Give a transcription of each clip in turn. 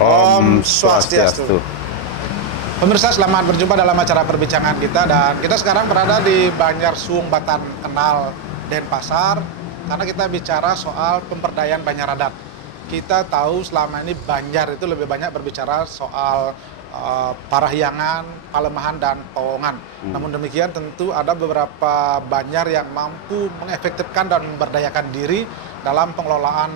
Om Swastiastu. Pemirsa, selamat berjumpa dalam acara perbincangan kita, dan kita sekarang berada di Banjar Suung Batan Kenal, Denpasar, karena kita bicara soal pemberdayaan Banjar Adat. Kita tahu selama ini Banjar itu lebih banyak berbicara soal parahyangan, palemahan, dan powongan. Namun demikian tentu ada beberapa Banjar yang mampu mengefektifkan dan memberdayakan diri dalam pengelolaan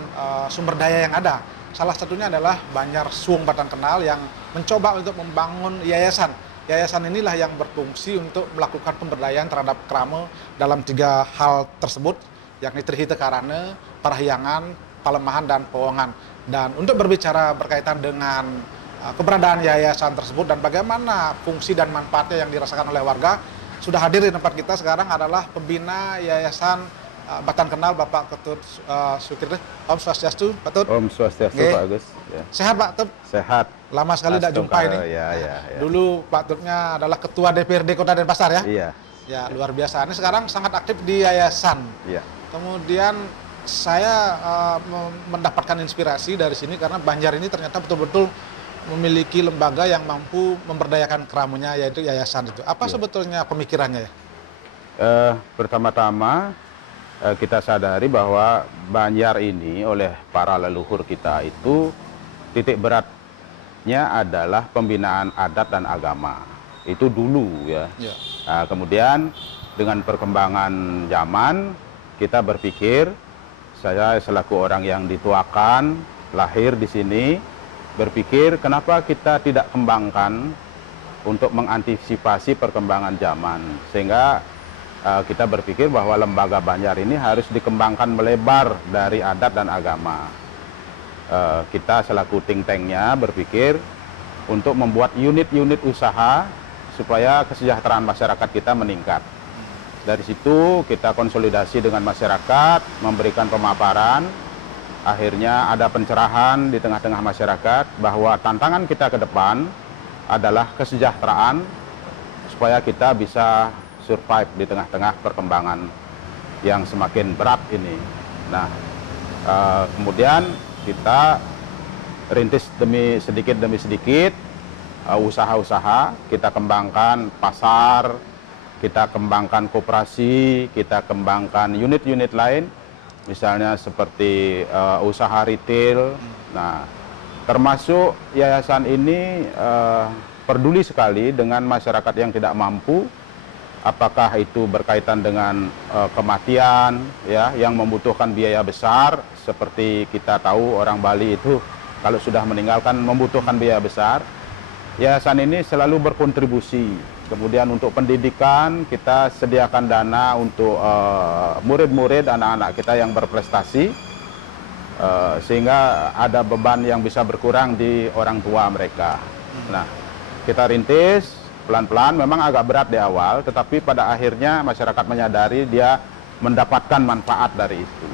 sumber daya yang ada. Salah satunya adalah Banjar Suung Batan Kenal yang mencoba untuk membangun yayasan. Yayasan inilah yang berfungsi untuk melakukan pemberdayaan terhadap krama dalam 3 hal tersebut, yakni Trihita Karana, parahyangan, palemahan, dan powongan. Dan untuk berbicara berkaitan dengan keberadaan yayasan tersebut dan bagaimana fungsi dan manfaatnya yang dirasakan oleh warga, sudah hadir di tempat kita sekarang adalah pembina Yayasan Batan Kenal, Bapak Ketut Sukirde. Om Swastiastu, Pak Tut. Om Swastiastu, Pak Agus. Ya. Sehat, Pak Tut? Sehat. Lama sekali tidak jumpa ini. Ya. Dulu Pak Tutnya adalah Ketua DPRD Kota Denpasar ya? Iya. Ya, luar biasa. Ini sekarang sangat aktif di yayasan. Iya. Kemudian saya mendapatkan inspirasi dari sini karena Banjar ini ternyata betul-betul memiliki lembaga yang mampu memberdayakan keramunya, yaitu yayasan itu. Apa sebetulnya pemikirannya ya? Pertama-tama kita sadari bahwa Banjar ini oleh para leluhur kita itu titik beratnya adalah pembinaan adat dan agama. Itu dulu ya. Nah, kemudian dengan perkembangan zaman kita berpikir, saya selaku orang yang dituakan, lahir di sini, berpikir kenapa kita tidak kembangkan untuk mengantisipasi perkembangan zaman, sehingga kita berpikir bahwa lembaga Banjar ini harus dikembangkan melebar dari adat dan agama. Kita selaku think tanknya berpikir untuk membuat unit-unit usaha supaya kesejahteraan masyarakat kita meningkat. Dari situ kita konsolidasi dengan masyarakat, memberikan pemaparan. Akhirnya ada pencerahan di tengah-tengah masyarakat bahwa tantangan kita ke depan adalah kesejahteraan supaya kita bisa survive di tengah-tengah perkembangan yang semakin berat ini. Nah, kemudian kita rintis demi sedikit usaha-usaha, kita kembangkan pasar, kita kembangkan koperasi, kita kembangkan unit-unit lain. Misalnya seperti usaha retail. Nah, termasuk yayasan ini peduli sekali dengan masyarakat yang tidak mampu, apakah itu berkaitan dengan kematian ya, yang membutuhkan biaya besar. Seperti kita tahu orang Bali itu kalau sudah meninggalkan membutuhkan biaya besar. Yayasan ini selalu berkontribusi. Kemudian untuk pendidikan kita sediakan dana untuk murid-murid, anak-anak kita yang berprestasi, sehingga ada beban yang bisa berkurang di orang tua mereka. Nah, kita rintis pelan-pelan, memang agak berat di awal, tetapi pada akhirnya masyarakat menyadari dia mendapatkan manfaat dari itu.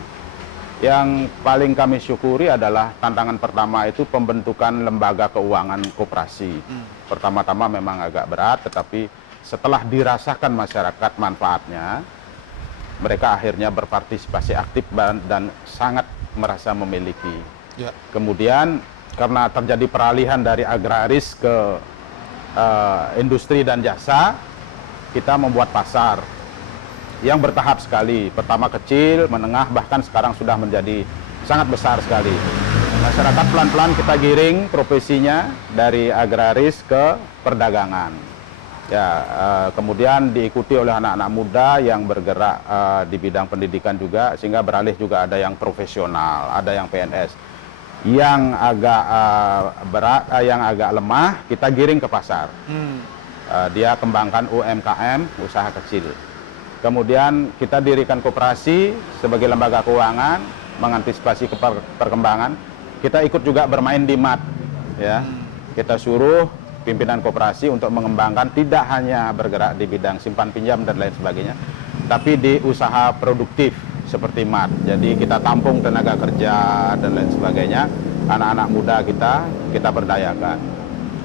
Yang paling kami syukuri adalah tantangan pertama itu pembentukan lembaga keuangan koperasi. Pertama-tama memang agak berat, tetapi setelah dirasakan masyarakat manfaatnya, mereka akhirnya berpartisipasi aktif dan sangat merasa memiliki. Kemudian karena terjadi peralihan dari agraris ke industri dan jasa, kita membuat pasar yang bertahap sekali. Pertama kecil, menengah, bahkan sekarang sudah menjadi sangat besar sekali. Masyarakat pelan-pelan kita giring profesinya dari agraris ke perdagangan. Ya, kemudian diikuti oleh anak-anak muda yang bergerak di bidang pendidikan juga, sehingga beralih juga ada yang profesional, ada yang PNS. Yang agak berat, yang agak lemah, kita giring ke pasar. Dia kembangkan UMKM, usaha kecil. Kemudian kita dirikan koperasi sebagai lembaga keuangan, mengantisipasi perkembangan. Kita ikut juga bermain di MAT, ya. Kita suruh pimpinan koperasi untuk mengembangkan tidak hanya bergerak di bidang simpan pinjam dan lain sebagainya, tapi di usaha produktif seperti MAT. Jadi kita tampung tenaga kerja dan lain sebagainya, anak-anak muda kita berdayakan.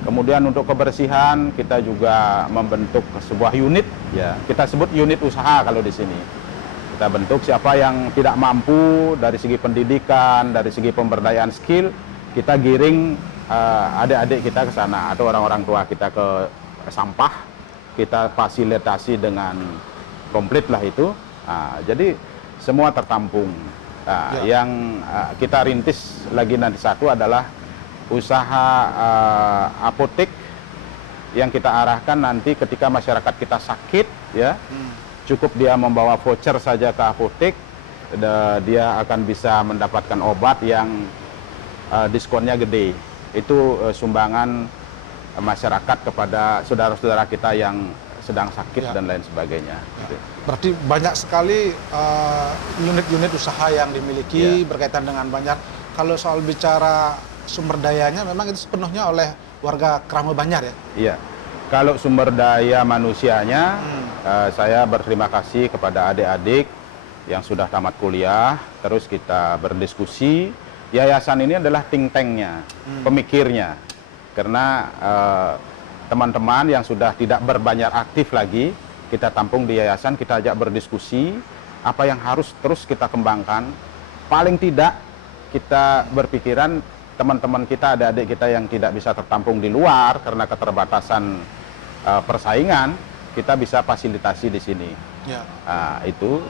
Kemudian untuk kebersihan kita juga membentuk sebuah unit, ya. Kita sebut unit usaha kalau di sini. Kita bentuk siapa yang tidak mampu dari segi pendidikan, dari segi pemberdayaan skill, kita giring adik-adik kita ke sana atau orang-orang tua kita ke sampah, kita fasilitasi dengan komplit lah itu. Jadi semua tertampung. Yang kita rintis lagi nanti satu adalah usaha apotek yang kita arahkan nanti ketika masyarakat kita sakit, ya, cukup dia membawa voucher saja ke apotek, dia akan bisa mendapatkan obat yang diskonnya gede. Itu sumbangan masyarakat kepada saudara-saudara kita yang sedang sakit dan lain sebagainya. Berarti banyak sekali unit-unit usaha yang dimiliki berkaitan dengan banyak. Kalau soal bicara sumber dayanya memang itu sepenuhnya oleh warga Kramo Banjar ya? Iya. Kalau sumber daya manusianya, saya berterima kasih kepada adik-adik yang sudah tamat kuliah, terus kita berdiskusi. Yayasan ini adalah think tank-nya, pemikirnya. Karena teman-teman yang sudah tidak berbanyak aktif lagi, kita tampung di yayasan, kita ajak berdiskusi, apa yang harus terus kita kembangkan. Paling tidak kita berpikiran teman-teman kita, adik-adik kita yang tidak bisa tertampung di luar karena keterbatasan persaingan, kita bisa fasilitasi di sini. Itu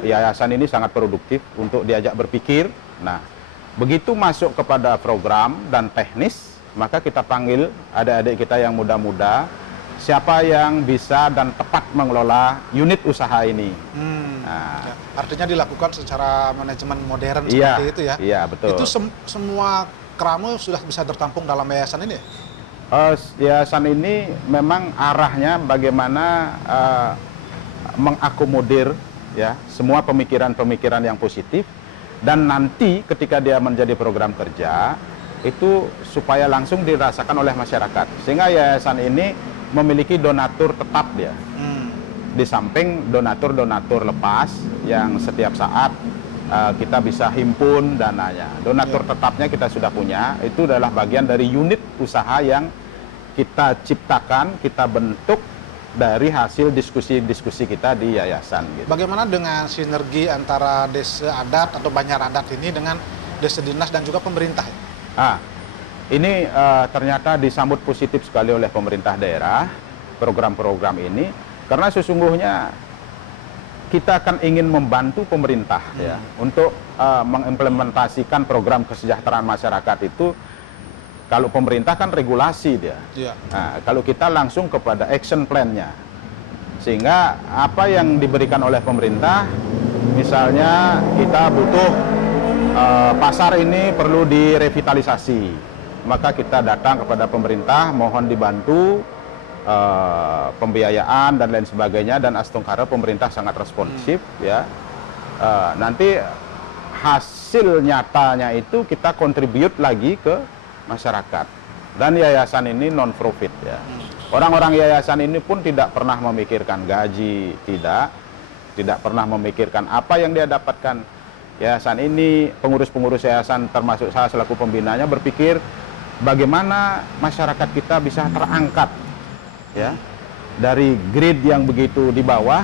yayasan ini sangat produktif untuk diajak berpikir. Nah, begitu masuk kepada program dan teknis, maka kita panggil adik-adik kita yang muda-muda, siapa yang bisa dan tepat mengelola unit usaha ini. Artinya dilakukan secara manajemen modern seperti itu ya? Iya, betul. Itu semua Kramo sudah bisa tertampung dalam yayasan ini ya? Yayasan ini memang arahnya bagaimana mengakomodir ya semua pemikiran-pemikiran yang positif, dan nanti ketika dia menjadi program kerja itu supaya langsung dirasakan oleh masyarakat, sehingga yayasan ini memiliki donatur tetap dia. Di samping donatur-donatur lepas yang setiap saat kita bisa himpun dananya. Donatur tetapnya kita sudah punya, itu adalah bagian dari unit usaha yang kita ciptakan, kita bentuk dari hasil diskusi-diskusi kita di yayasan. Gitu. Bagaimana dengan sinergi antara desa adat atau Banjar Adat ini dengan desa dinas dan juga pemerintah? Ini ternyata disambut positif sekali oleh pemerintah daerah, program-program ini, karena sesungguhnya kita akan ingin membantu pemerintah ya untuk mengimplementasikan program kesejahteraan masyarakat itu. Kalau pemerintah kan regulasi dia. Nah, kalau kita langsung kepada action plan-nya, sehingga apa yang diberikan oleh pemerintah, misalnya kita butuh pasar ini perlu direvitalisasi, maka kita datang kepada pemerintah, mohon dibantu pembiayaan dan lain sebagainya, dan astungkara pemerintah sangat responsif ya. Nanti hasil nyatanya itu kita kontribut lagi ke masyarakat, dan yayasan ini non profit ya. Orang-orang yayasan ini pun tidak pernah memikirkan gaji, tidak pernah memikirkan apa yang dia dapatkan. Yayasan ini, pengurus-pengurus yayasan termasuk saya selaku pembinanya berpikir bagaimana masyarakat kita bisa terangkat ya dari grade yang begitu di bawah,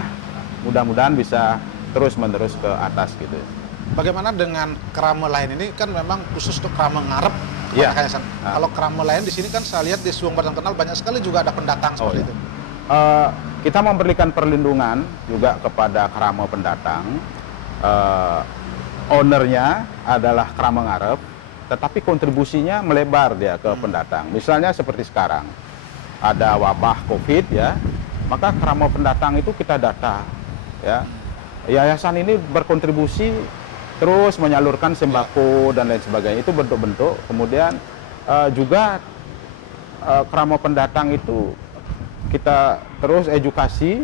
mudah-mudahan bisa terus-menerus ke atas gitu. Bagaimana dengan Kramo lain ini kan memang khusus untuk Kramo Ngarep. Kalau Kramo lain di sini kan saya lihat di Suung Batang Kenal banyak sekali juga ada pendatang seperti itu. Kita memberikan perlindungan juga kepada Kramo pendatang. Ownernya adalah Kramo Ngarep, tetapi kontribusinya melebar dia ke pendatang. Misalnya seperti sekarang ada wabah COVID ya, maka Kramo pendatang itu kita data ya. Yayasan ini berkontribusi terus menyalurkan sembako dan lain sebagainya, itu bentuk-bentuk. Kemudian juga Kramo pendatang itu kita terus edukasi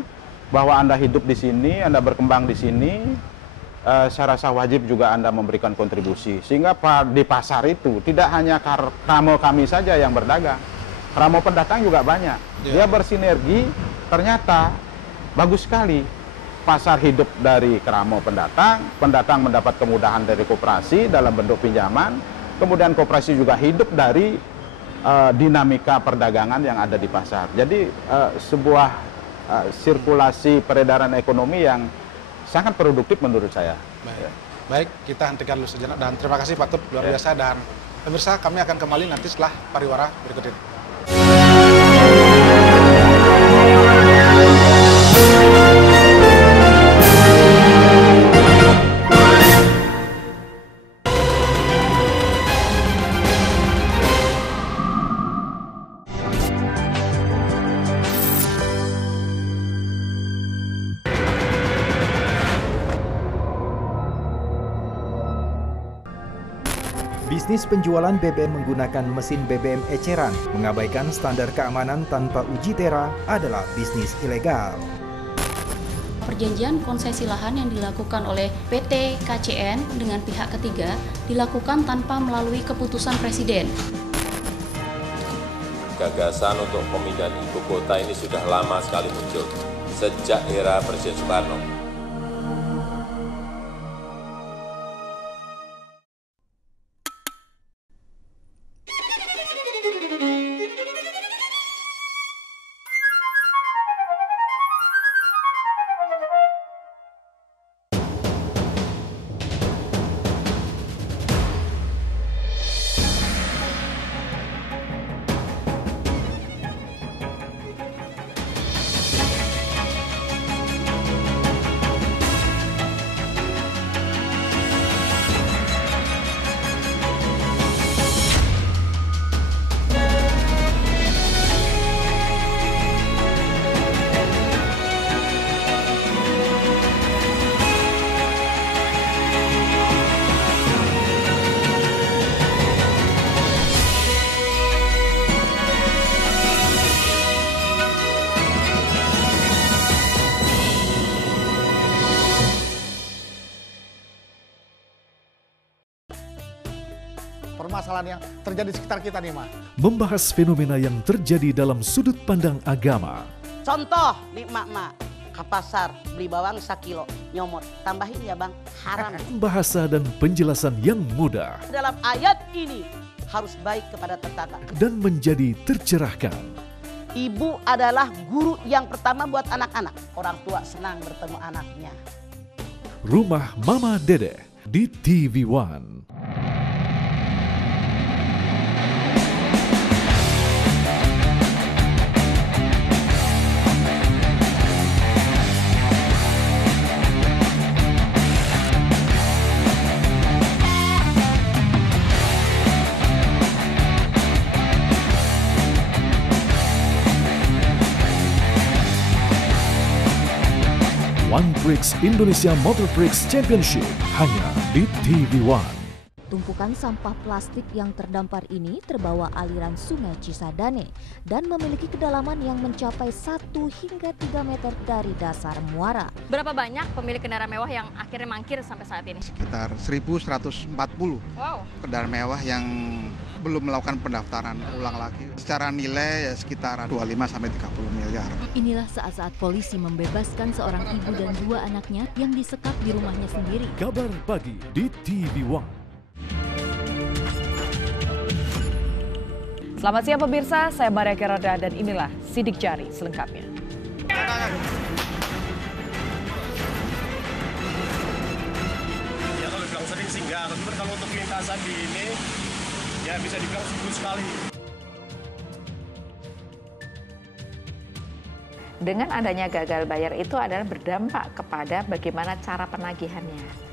bahwa Anda hidup di sini, Anda berkembang di sini, saya rasa wajib juga Anda memberikan kontribusi, sehingga di pasar itu tidak hanya Kramo kami saja yang berdagang, Kramo pendatang juga banyak. Dia bersinergi, ternyata bagus sekali. Pasar hidup dari Kramo pendatang, pendatang mendapat kemudahan dari koperasi dalam bentuk pinjaman, kemudian koperasi juga hidup dari dinamika perdagangan yang ada di pasar. Jadi sebuah sirkulasi peredaran ekonomi yang sangat produktif menurut saya. Baik, kita hentikan dulu sejenak, dan terima kasih Pak Tup, luar biasa, dan Pemirsa, kami akan kembali nanti setelah pariwara berikut ini. Bisnis penjualan BBM menggunakan mesin BBM eceran, mengabaikan standar keamanan tanpa uji tera adalah bisnis ilegal. Perjanjian konsesi lahan yang dilakukan oleh PT KCN dengan pihak ketiga dilakukan tanpa melalui keputusan Presiden. Gagasan untuk pemindahan ibu kota ini sudah lama sekali muncul, sejak era Presiden Soekarno. Permasalahan yang terjadi di sekitar kita nih, Ma. Membahas fenomena yang terjadi dalam sudut pandang agama. Contoh nih mak-mak, ke pasar beli bawang 1 kilo, nyomot, tambahin ya bang, haram. Bahasa dan penjelasan yang mudah. Dalam ayat ini harus baik kepada tetangga. Dan menjadi tercerahkan. Ibu adalah guru yang pertama buat anak-anak. Orang tua senang bertemu anaknya. Rumah Mama Dede di TV One. One Prix Indonesia Motor Prix Championship hanya di TV One. Tumpukan sampah plastik yang terdampar ini terbawa aliran sungai Cisadane dan memiliki kedalaman yang mencapai 1 hingga 3 meter dari dasar muara. Berapa banyak pemilik kendaraan mewah yang akhirnya mangkir sampai saat ini? Sekitar 1.140 Wow. kendaraan mewah yang belum melakukan pendaftaran ulang lagi. Secara nilai ya sekitar 25 sampai 30 miliar. Inilah saat-saat polisi membebaskan seorang ibu dan 2 anaknya yang disekap di rumahnya sendiri. Kabar pagi di TV One. Selamat siang pemirsa, saya Maria Gerada dan inilah Sidik Jari selengkapnya. Ya kalau bilang sering sih enggak, tapi kalau untuk lintasan di ini ya bisa dibilang seminggu sekali. Dengan adanya gagal bayar itu adalah berdampak kepada bagaimana cara penagihannya.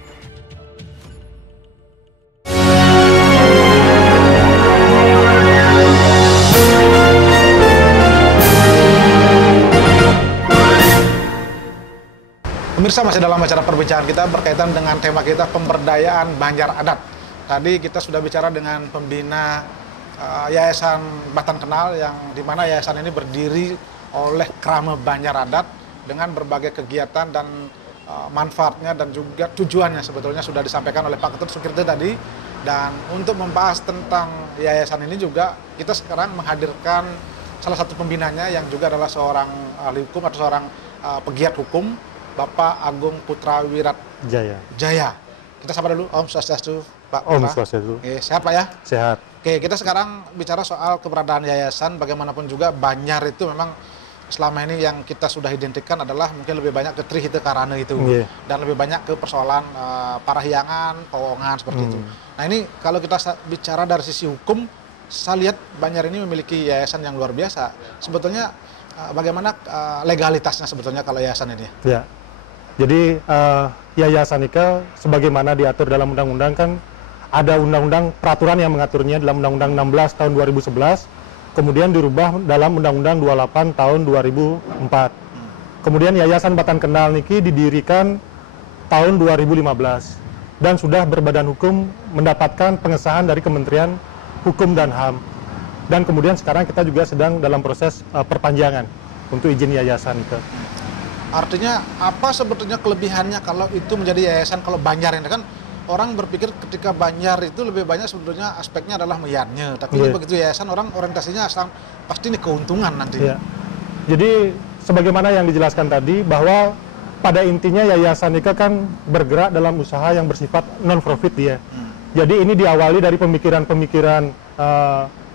Pemirsa, masih dalam acara perbincangan kita berkaitan dengan tema kita pemberdayaan Banjar Adat. Tadi kita sudah bicara dengan pembina Yayasan Batan Kenal yang dimana yayasan ini berdiri oleh Krama Banjar Adat dengan berbagai kegiatan dan manfaatnya dan juga tujuannya sebetulnya sudah disampaikan oleh Pak Ketut Sukirti tadi. Dan untuk membahas tentang yayasan ini juga kita sekarang menghadirkan salah satu pembinanya yang juga adalah seorang ahli hukum atau seorang pegiat hukum, Bapak Agung Putra Wirat Jaya. Kita sapa dulu, Om Swastiastu, Pak. Om Swastiastu. Sehat Pak ya? Sehat. Oke, kita sekarang bicara soal keberadaan yayasan, bagaimanapun juga Banjar itu memang selama ini yang kita sudah identikan adalah mungkin lebih banyak ke Trihite Karana itu, dan lebih banyak ke persoalan parahyangan, powongan seperti itu. Nah ini kalau kita bicara dari sisi hukum, saya lihat Banjar ini memiliki yayasan yang luar biasa. Sebetulnya bagaimana legalitasnya sebetulnya kalau yayasan ini? Ya, jadi yayasan IKA sebagaimana diatur dalam undang-undang kan ada undang-undang peraturan yang mengaturnya dalam Undang-Undang 16 tahun 2011. Kemudian dirubah dalam Undang-Undang 28 tahun 2004. Kemudian Yayasan Batan Kendal niki didirikan tahun 2015 dan sudah berbadan hukum mendapatkan pengesahan dari Kementerian Hukum dan HAM. Dan kemudian sekarang kita juga sedang dalam proses perpanjangan untuk izin yayasan itu. Artinya apa sebetulnya kelebihannya kalau itu menjadi yayasan kalau Banjar ini kan? Orang berpikir ketika Banjar itu lebih banyak sebetulnya aspeknya adalah meyarnya, tapi begitu yayasan orang orientasinya pasti ini keuntungan nanti. Jadi sebagaimana yang dijelaskan tadi bahwa pada intinya yayasan IKA kan bergerak dalam usaha yang bersifat non-profit dia. Jadi ini diawali dari pemikiran-pemikiran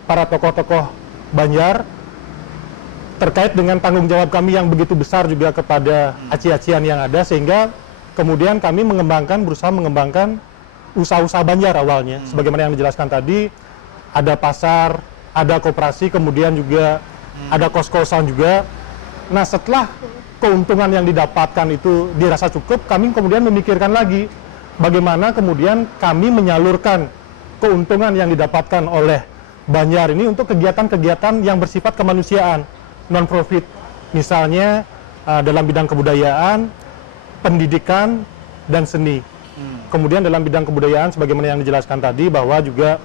para tokoh-tokoh Banjar terkait dengan tanggung jawab kami yang begitu besar juga kepada aci-acian yang ada, sehingga kemudian kami berusaha mengembangkan usaha-usaha Banjar awalnya. Sebagaimana yang dijelaskan tadi, ada pasar, ada koperasi, kemudian juga ada kos-kosan juga. Nah setelah keuntungan yang didapatkan itu dirasa cukup, kami kemudian memikirkan lagi bagaimana kemudian kami menyalurkan keuntungan yang didapatkan oleh Banjar ini untuk kegiatan-kegiatan yang bersifat kemanusiaan, non-profit. Misalnya dalam bidang kebudayaan, pendidikan, dan seni. Kemudian dalam bidang kebudayaan sebagaimana yang dijelaskan tadi bahwa juga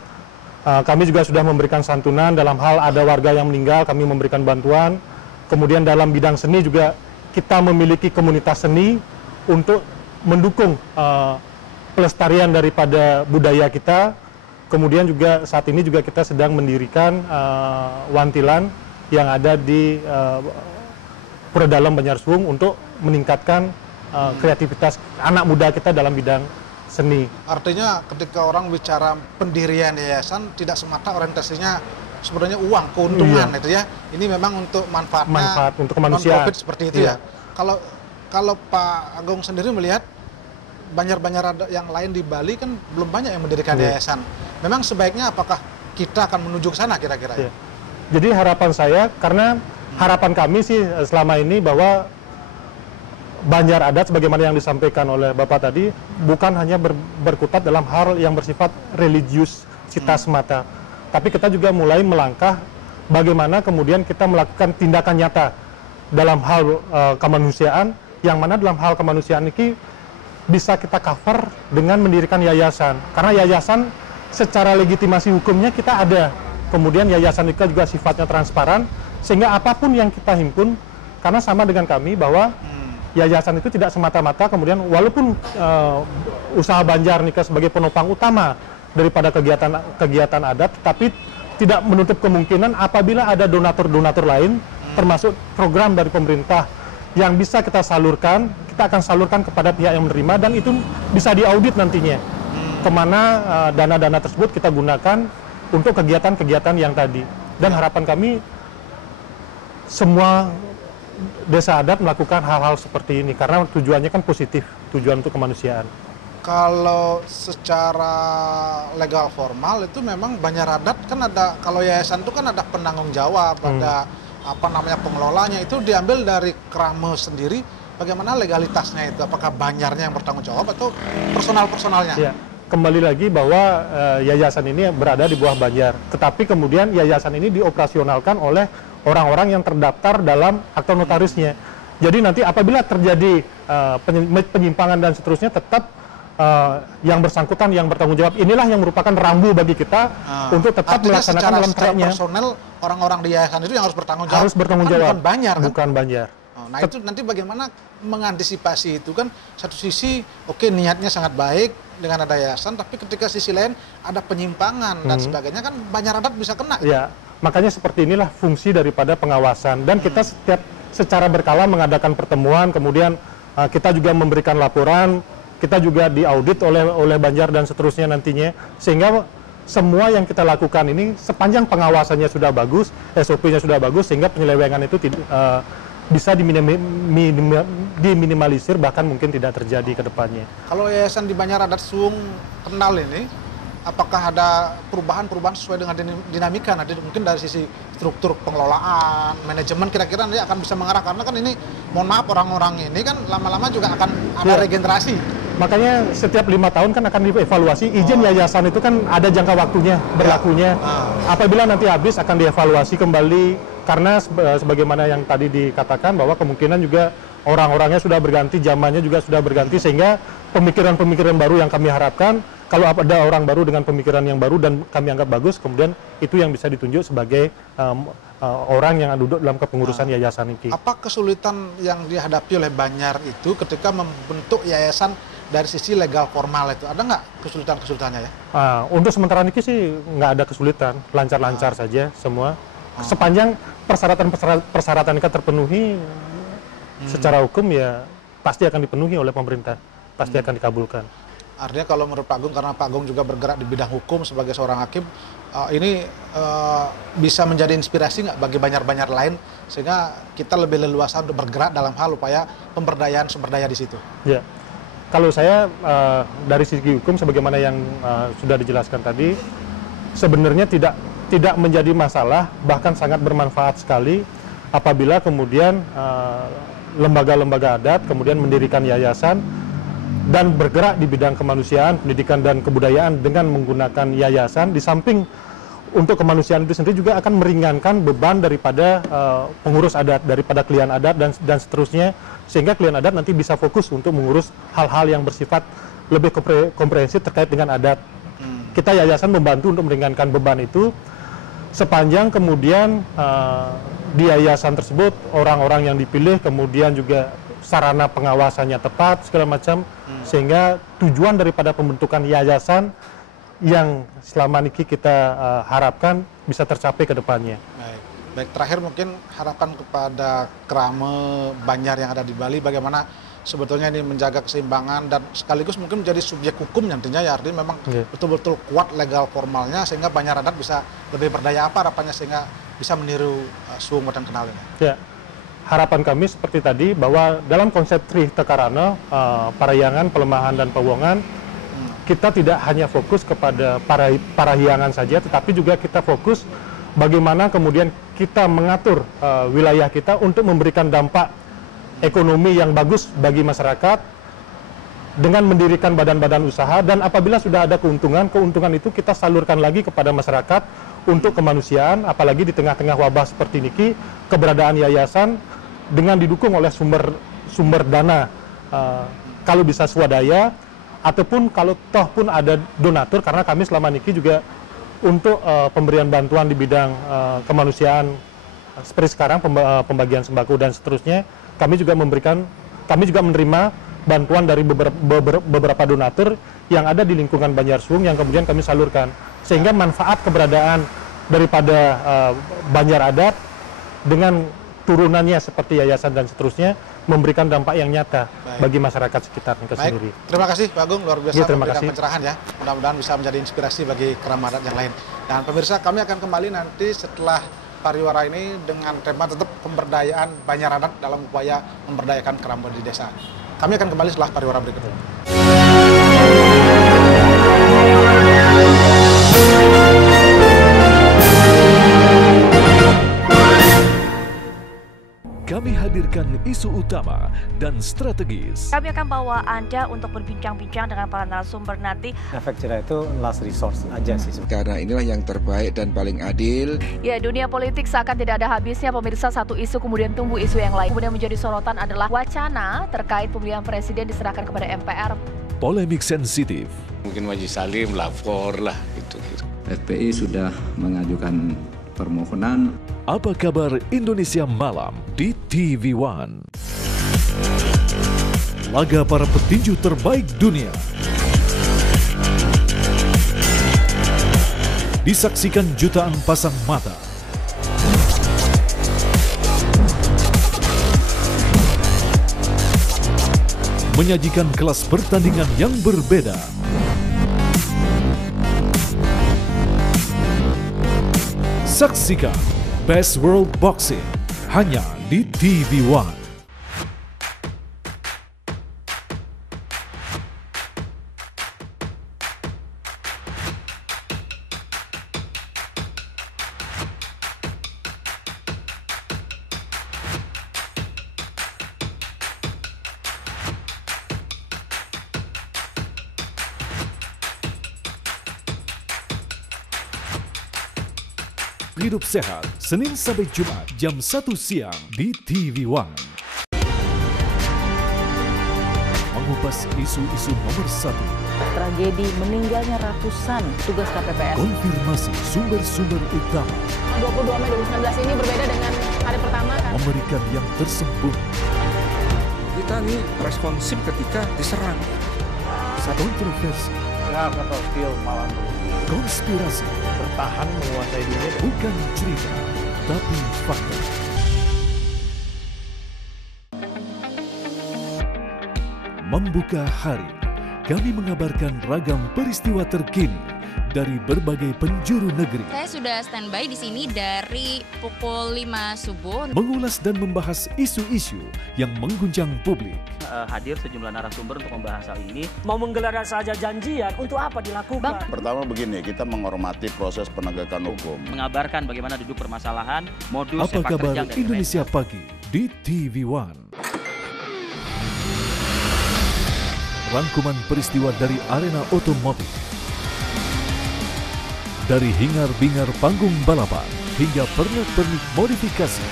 kami juga sudah memberikan santunan dalam hal ada warga yang meninggal, kami memberikan bantuan. Kemudian dalam bidang seni juga kita memiliki komunitas seni untuk mendukung pelestarian daripada budaya kita. Kemudian juga saat ini juga kita sedang mendirikan wantilan yang ada di Pura Dalam Banjarsung untuk meningkatkan kreativitas anak muda kita dalam bidang seni. Artinya ketika orang bicara pendirian yayasan tidak semata orientasinya sebenarnya uang, keuntungan itu ya. Ini memang untuk manfaat untuk kemanusiaan. Non-profit seperti itu ya. Kalau Pak Agung sendiri melihat Banjar-Banjar yang lain di Bali kan belum banyak yang mendirikan yayasan. Memang sebaiknya apakah kita akan menuju ke sana kira-kira? Jadi harapan saya, karena harapan kami sih selama ini bahwa Banjar adat sebagaimana yang disampaikan oleh Bapak tadi bukan hanya berkutat dalam hal yang bersifat religius cita semata, tapi kita juga mulai melangkah bagaimana kemudian kita melakukan tindakan nyata dalam hal kemanusiaan, yang mana dalam hal kemanusiaan ini bisa kita cover dengan mendirikan yayasan, karena yayasan secara legitimasi hukumnya kita ada. Kemudian yayasan itu juga sifatnya transparan, sehingga apapun yang kita himpun, karena sama dengan kami bahwa yayasan itu tidak semata-mata kemudian walaupun usaha Banjar Nikah sebagai penopang utama daripada kegiatan adat, tapi tidak menutup kemungkinan apabila ada donatur-donatur lain, termasuk program dari pemerintah yang bisa kita salurkan, kita akan salurkan kepada pihak yang menerima, dan itu bisa diaudit nantinya kemana dana-dana tersebut kita gunakan untuk kegiatan-kegiatan yang tadi. Dan harapan kami semua desa adat melakukan hal-hal seperti ini karena tujuannya kan positif, tujuan untuk kemanusiaan. Kalau secara legal formal itu memang Banjar adat kan ada, kalau yayasan itu kan ada penanggung jawab, ada pengelolanya, itu diambil dari Krame sendiri. Bagaimana legalitasnya itu? Apakah Banjarnya yang bertanggung jawab atau personal-personalnya? Ya, kembali lagi bahwa yayasan ini berada di bawah Banjar, tetapi kemudian yayasan ini dioperasionalkan oleh orang-orang yang terdaftar dalam akta notarisnya. Jadi nanti apabila terjadi penyimpangan dan seterusnya, tetap yang bersangkutan yang bertanggung jawab. Inilah yang merupakan rambu bagi kita untuk tetap melaksanakan dalam tracknya. Personel orang-orang di yayasan itu yang harus bertanggung jawab. Harus bertanggung jawab. Bukan Banjar, kan? Bukan Banjar. Nah itu nanti bagaimana mengantisipasi itu kan? Satu sisi oke, niatnya sangat baik dengan ada yayasan, tapi ketika sisi lain ada penyimpangan dan sebagainya, kan Banjar adat bisa kena. Ya, makanya seperti inilah fungsi daripada pengawasan, dan kita setiap secara berkala mengadakan pertemuan, kemudian kita juga memberikan laporan, kita juga diaudit oleh Banjar dan seterusnya nantinya, sehingga semua yang kita lakukan ini sepanjang pengawasannya sudah bagus, SOP-nya sudah bagus, sehingga penyelewengan itu bisa diminimalisir, bahkan mungkin tidak terjadi ke depannya. Kalau yayasan di Banjar Adat Suung Kendal ini, apakah ada perubahan-perubahan sesuai dengan dinamika nanti mungkin dari sisi struktur pengelolaan, manajemen kira-kira nanti akan bisa mengarah, karena kan ini mohon maaf orang-orang ini kan lama-lama juga akan ada regenerasi. Makanya setiap 5 tahun kan akan dievaluasi. Izin yayasan itu kan ada jangka waktunya berlakunya. Apabila nanti habis akan dievaluasi kembali, karena sebagaimana yang tadi dikatakan bahwa kemungkinan juga orang-orangnya sudah berganti, zamannya juga sudah berganti, sehingga pemikiran-pemikiran baru yang kami harapkan, kalau ada orang baru dengan pemikiran yang baru dan kami anggap bagus, kemudian itu yang bisa ditunjuk sebagai orang yang duduk dalam kepengurusan yayasan ini. Apa kesulitan yang dihadapi oleh Banjar itu ketika membentuk yayasan dari sisi legal formal itu? Ada nggak kesulitan-kesulitannya ya? Untuk sementara ini sih nggak ada kesulitan, lancar-lancar saja semua. Sepanjang persyaratan kita terpenuhi secara hukum, ya pasti akan dipenuhi oleh pemerintah, pasti akan dikabulkan. Artinya kalau menurut Pak Agung, karena Pak Agung juga bergerak di bidang hukum sebagai seorang hakim, ini bisa menjadi inspirasi nggak bagi Banjar-Banjar lain, sehingga kita lebih leluasa untuk bergerak dalam hal upaya pemberdayaan sumber daya di situ? Ya, kalau saya dari segi hukum sebagaimana yang sudah dijelaskan tadi, sebenarnya tidak menjadi masalah, bahkan sangat bermanfaat sekali apabila kemudian lembaga-lembaga adat kemudian mendirikan yayasan dan bergerak di bidang kemanusiaan, pendidikan dan kebudayaan dengan menggunakan yayasan. Di samping untuk kemanusiaan itu sendiri juga akan meringankan beban daripada pengurus adat, daripada klien adat dan seterusnya, sehingga klien adat nanti bisa fokus untuk mengurus hal-hal yang bersifat lebih komprehensif terkait dengan adat. Kita yayasan membantu untuk meringankan beban itu, sepanjang kemudian di yayasan tersebut orang-orang yang dipilih kemudian juga sarana pengawasannya tepat segala macam, sehingga tujuan daripada pembentukan yayasan yang selama ini kita harapkan bisa tercapai ke depannya. Baik, terakhir mungkin harapan kepada Krame Banjar yang ada di Bali, bagaimana sebetulnya ini menjaga keseimbangan dan sekaligus mungkin menjadi subjek hukum nantinya, ya artinya memang betul-betul kuat legal formalnya, sehingga Banjar adat bisa lebih berdaya apa harapannya sehingga bisa meniru Suung Batan Kendal ini. Ya. Harapan kami seperti tadi, bahwa dalam konsep Tri Tekarana, Parahyangan, Pelemahan, dan Pewongan, kita tidak hanya fokus kepada parahyangan saja, tetapi juga kita fokus bagaimana kemudian kita mengatur wilayah kita untuk memberikan dampak ekonomi yang bagus bagi masyarakat dengan mendirikan badan-badan usaha, dan apabila sudah ada keuntungan itu kita salurkan lagi kepada masyarakat untuk kemanusiaan, apalagi di tengah-tengah wabah seperti ini, keberadaan yayasan dengan didukung oleh sumber dana, kalau bisa swadaya, ataupun kalau toh pun ada donatur, karena kami selama ini juga untuk pemberian bantuan di bidang kemanusiaan seperti sekarang pembagian sembako dan seterusnya, kami juga menerima bantuan dari beberapa donatur yang ada di lingkungan Banjar Suung yang kemudian kami salurkan, sehingga manfaat keberadaan daripada Banjar adat dengan turunannya seperti yayasan dan seterusnya memberikan dampak yang nyata bagi masyarakat sekitar itu sendiri. Terima kasih Pak Agung, luar biasa memberikan pencerahan ya. Mudah-mudahan bisa menjadi inspirasi bagi Krama adat yang lain. Dan pemirsa, kami akan kembali nanti setelah pariwara ini dengan tema tetap pemberdayaan Banjar adat dalam upaya memberdayakan Krama di desa. Kami akan kembali setelah pariwara berikut ini. Kami hadirkan isu utama dan strategis. Kami akan bawa Anda untuk berbincang-bincang dengan para narasumber nanti. Efek jerah itu last resource aja sih. Karena inilah yang terbaik dan paling adil. Ya, dunia politik seakan tidak ada habisnya, pemirsa. Satu isu kemudian tumbuh isu yang lain. Kemudian menjadi sorotan adalah wacana terkait pemilihan presiden diserahkan kepada MPR. Polemik sensitif. Mungkin Majelis Salim lapor lah gitu. FPI sudah mengajukan permohonan. Apa kabar Indonesia Malam di TV One? Laga para petinju terbaik dunia disaksikan jutaan pasang mata. Menyajikan kelas pertandingan yang berbeda. Saksikan Best World Boxing hanya di TV One. Hidup Sehat, Senin sampai Jumat jam 1 siang di TV One. Mengupas isu-isu nomor 1. Tragedi meninggalnya ratusan tugas KPPS. Konfirmasi sumber-sumber utama. 22 Mei 2019 ini berbeda dengan hari pertama kan? Memberikan yang tersembunyi. Kita ini responsif ketika diserang. Kontroversi. Atau skill malam Konspirasi. bertahan menguasai dunia. Bukan cerita, tapi fakta. Membuka hari, kami mengabarkan ragam peristiwa terkini dari berbagai penjuru negeri. Saya sudah standby di sini dari pukul 5 subuh. Mengulas dan membahas isu-isu yang mengguncang publik. Hadir sejumlah narasumber untuk membahas hal ini. Mau menggelar saja janjian, untuk apa dilakukan? Pertama begini, kita menghormati proses penegakan hukum. Mengabarkan bagaimana duduk permasalahan, modus Apa sepak kabar terjang dari Indonesia Pagi di TV One. Rangkuman peristiwa dari arena otomotif. Dari hingar-bingar panggung balapan hingga pernak-pernik modifikasi.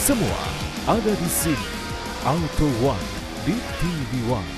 Semua ada di sini. Auto One di TV One.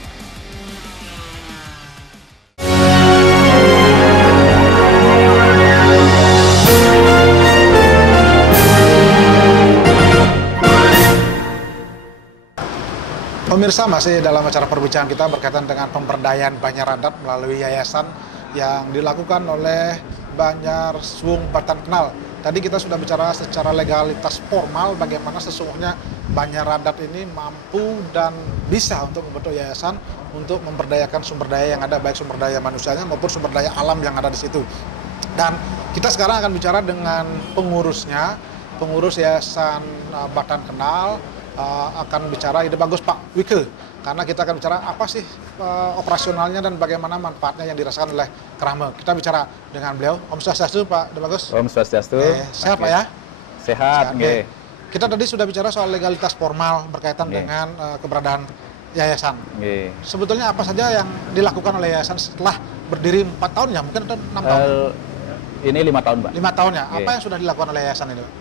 Pemirsa, masih dalam acara perbincangan kita berkaitan dengan pemberdayaan Banjar Adat melalui yayasan yang dilakukan oleh Banjar Suung Batan Kenal. Tadi kita sudah bicara secara legalitas formal bagaimana sesungguhnya Banjar Adat ini mampu dan bisa untuk membentuk yayasan untuk memberdayakan sumber daya yang ada, baik sumber daya manusianya maupun sumber daya alam yang ada di situ. Dan kita sekarang akan bicara dengan pengurusnya, pengurus Yayasan Batan Kenal. Akan bicara ide bagus Pak Wike, karena kita akan bicara apa sih operasionalnya dan bagaimana manfaatnya yang dirasakan oleh Kerama. Kita bicara dengan beliau. Om Swastiastu Pak Ide Bagus. Om Swastiastu. Sehat Pak ya? Sehat. Kita tadi sudah bicara soal legalitas formal berkaitan dengan keberadaan yayasan. Sebetulnya apa saja yang dilakukan oleh yayasan setelah berdiri 4 tahun ya, mungkin atau 6 tahun? Ini 5 tahun, Pak. 5 tahun ya. Apa yang sudah dilakukan oleh yayasan ini, Pak?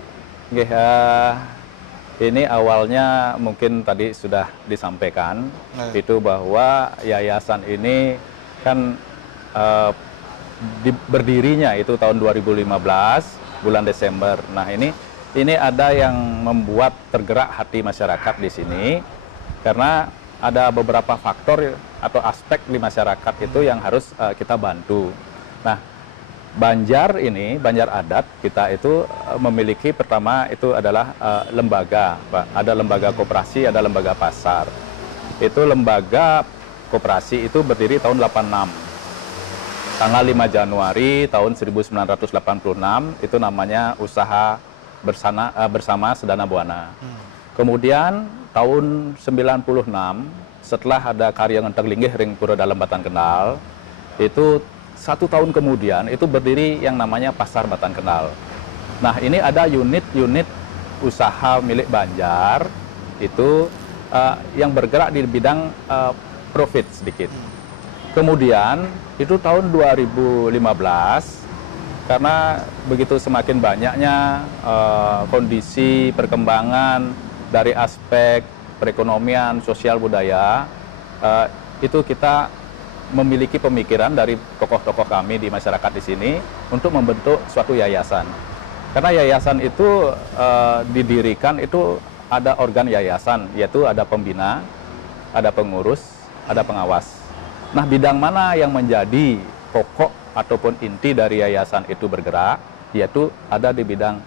Ini awalnya mungkin tadi sudah disampaikan, itu bahwa yayasan ini kan berdirinya itu tahun 2015, bulan Desember. Nah ini ada yang membuat tergerak hati masyarakat di sini, karena ada beberapa faktor atau aspek di masyarakat itu yang harus kita bantu. Nah, Banjar Adat kita itu memiliki pertama itu adalah lembaga, Pak. Ada lembaga koperasi, ada lembaga pasar. Itu lembaga koperasi itu berdiri tahun 86. Tanggal 5 Januari tahun 1986 itu namanya Usaha Bersama Sedana Buana. Kemudian tahun 96 setelah ada karya Ngenterlinggih Ring Pura Dalam Batan Kenal, itu 1 tahun kemudian itu berdiri yang namanya Pasar Batan Kenal. Nah ini ada unit-unit usaha milik Banjar itu yang bergerak di bidang profit sedikit. Kemudian itu tahun 2015 karena begitu semakin banyaknya kondisi perkembangan dari aspek perekonomian, sosial, budaya, itu kita memiliki pemikiran dari tokoh-tokoh kami di masyarakat di sini untuk membentuk suatu yayasan. Karena yayasan itu didirikan itu ada organ yayasan, yaitu ada pembina, ada pengurus, ada pengawas. Nah, bidang mana yang menjadi pokok ataupun inti dari yayasan itu bergerak, yaitu ada di bidang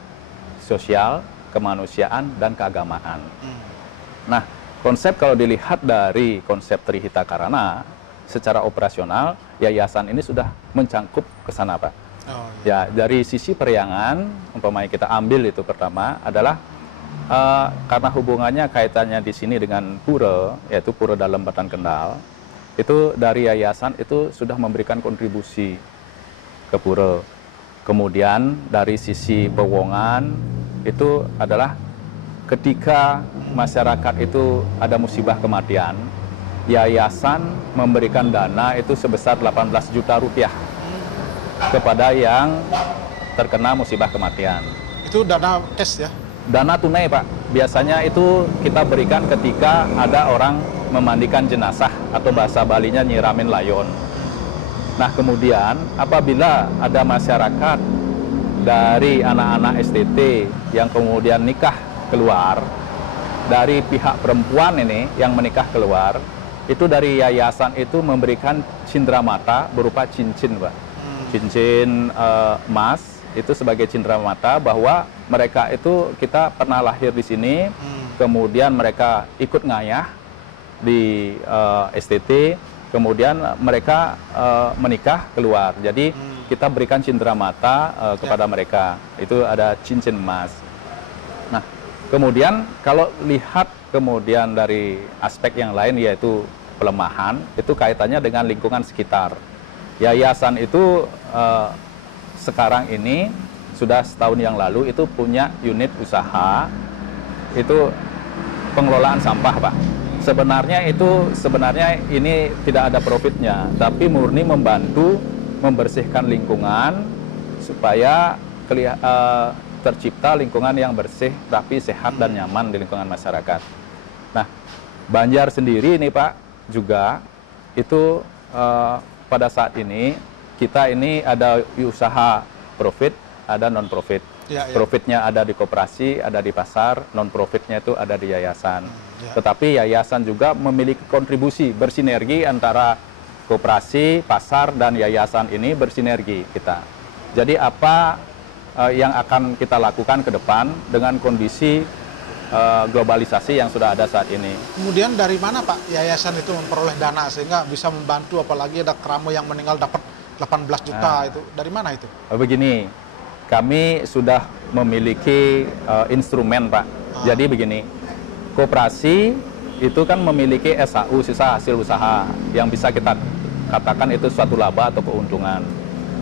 sosial, kemanusiaan, dan keagamaan. Nah, konsep kalau dilihat dari konsep Trihita Karana, secara operasional yayasan ini sudah mencangkup ke sana, Pak. Oh, ya, dari sisi periangan, umpamanya kita ambil itu pertama adalah karena hubungannya kaitannya di sini dengan pura, yaitu pura dalam Batan Kendal, itu dari yayasan itu sudah memberikan kontribusi ke pura. Kemudian dari sisi pewongan itu adalah ketika masyarakat itu ada musibah kematian, yayasan memberikan dana itu sebesar 18 juta rupiah kepada yang terkena musibah kematian. Itu dana cash ya? Dana tunai, Pak. Biasanya itu kita berikan ketika ada orang memandikan jenazah atau bahasa Balinya nyiramin layon. Nah, kemudian apabila ada masyarakat dari anak-anak STT yang kemudian nikah keluar, dari pihak perempuan ini yang menikah keluar, itu dari yayasan itu memberikan cindramata berupa cincin, Pak. Cincin emas itu sebagai cindramata bahwa mereka itu kita pernah lahir di sini, kemudian mereka ikut ngayah di STT, kemudian mereka menikah keluar. Jadi kita berikan cindramata kepada mereka. Itu ada cincin emas. Nah, kemudian kalau lihat kemudian dari aspek yang lain yaitu pelemahan, itu kaitannya dengan lingkungan sekitar. Yayasan itu sekarang ini sudah setahun yang lalu itu punya unit usaha itu pengelolaan sampah, Pak. Sebenarnya ini tidak ada profitnya, tapi murni membantu membersihkan lingkungan supaya tercipta lingkungan yang bersih, rapi, sehat dan nyaman di lingkungan masyarakat. Nah, Banjar sendiri ini, Pak, juga itu pada saat ini kita ini ada usaha profit, ada non profit. Profitnya ada di koperasi, ada di pasar, non profitnya itu ada di yayasan. Tetapi yayasan juga memiliki kontribusi bersinergi antara koperasi, pasar dan yayasan ini bersinergi kita. Jadi apa yang akan kita lakukan ke depan dengan kondisi globalisasi yang sudah ada saat ini. Kemudian dari mana, Pak, yayasan itu memperoleh dana sehingga bisa membantu, apalagi ada Kramo yang meninggal dapat 18 juta, itu dari mana itu? Begini, kami sudah memiliki instrumen, Pak. Jadi begini, koperasi itu kan memiliki SHU, sisa hasil usaha, yang bisa kita katakan itu suatu laba atau keuntungan.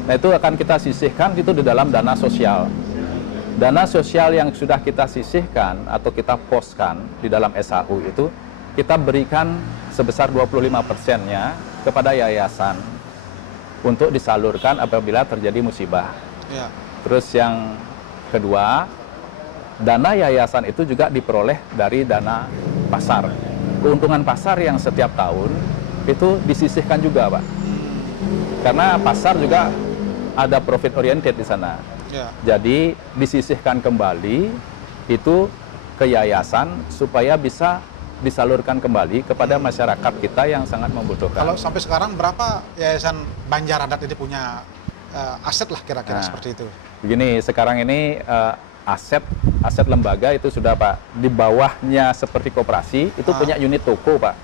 Nah, itu akan kita sisihkan itu di dalam dana sosial. Dana sosial yang sudah kita sisihkan atau kita poskan di dalam SHU itu kita berikan sebesar 25%-nya kepada yayasan untuk disalurkan apabila terjadi musibah. Terus yang kedua, dana yayasan itu juga diperoleh dari dana pasar. Keuntungan pasar yang setiap tahun itu disisihkan juga, Pak. Karena pasar juga ada profit oriented di sana. Jadi disisihkan kembali itu ke yayasan supaya bisa disalurkan kembali kepada masyarakat kita yang sangat membutuhkan. Kalau sampai sekarang berapa yayasan Banjar Adat ini punya aset lah kira-kira seperti itu? Begini, sekarang ini aset lembaga itu sudah, Pak, di bawahnya seperti koperasi itu punya unit toko, Pak.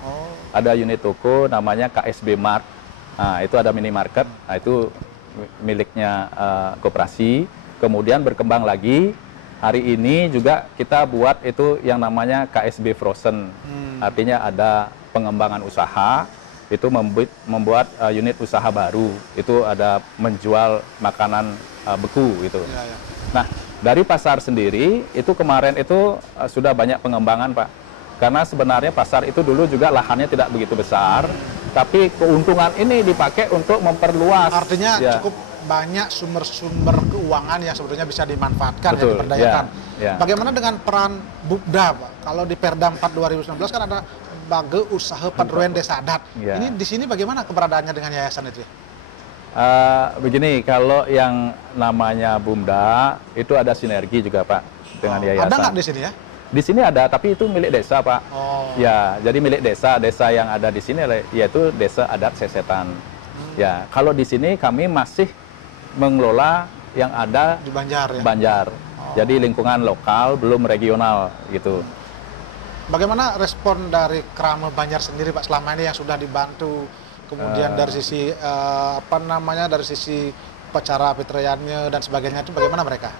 Ada unit toko namanya KSB Mart. Nah, itu ada minimarket. Nah, itu miliknya koperasi. Kemudian berkembang lagi, hari ini juga kita buat itu yang namanya KSB Frozen. Artinya ada pengembangan usaha, itu membuat unit usaha baru. Itu ada menjual makanan beku gitu. Nah, dari pasar sendiri itu kemarin itu sudah banyak pengembangan, Pak. Karena sebenarnya pasar itu dulu juga lahannya tidak begitu besar, tapi keuntungan ini dipakai untuk memperluas. Artinya cukup banyak sumber-sumber keuangan yang sebetulnya bisa dimanfaatkan, ya, diperdayakan. Bagaimana dengan peran Bupda, Pak? Kalau di Perda 4 2019 kan ada Bage Usaha Padroen Desa Adat. Ini di sini bagaimana keberadaannya dengan yayasan itu? Begini, kalau yang namanya Bumda itu ada sinergi juga, Pak, dengan yayasan. Ada nggak di sini ya? Di sini ada, tapi itu milik desa, Pak. Ya, jadi milik desa. Desa yang ada di sini yaitu Desa Adat Sesetan. Ya, kalau di sini kami masih mengelola yang ada di Banjar, ya? Banjar. Jadi lingkungan lokal, belum regional gitu. Bagaimana respon dari Kramo Banjar sendiri, Pak, selama ini yang sudah dibantu kemudian dari sisi dari sisi upacara fitriannya dan sebagainya itu bagaimana mereka?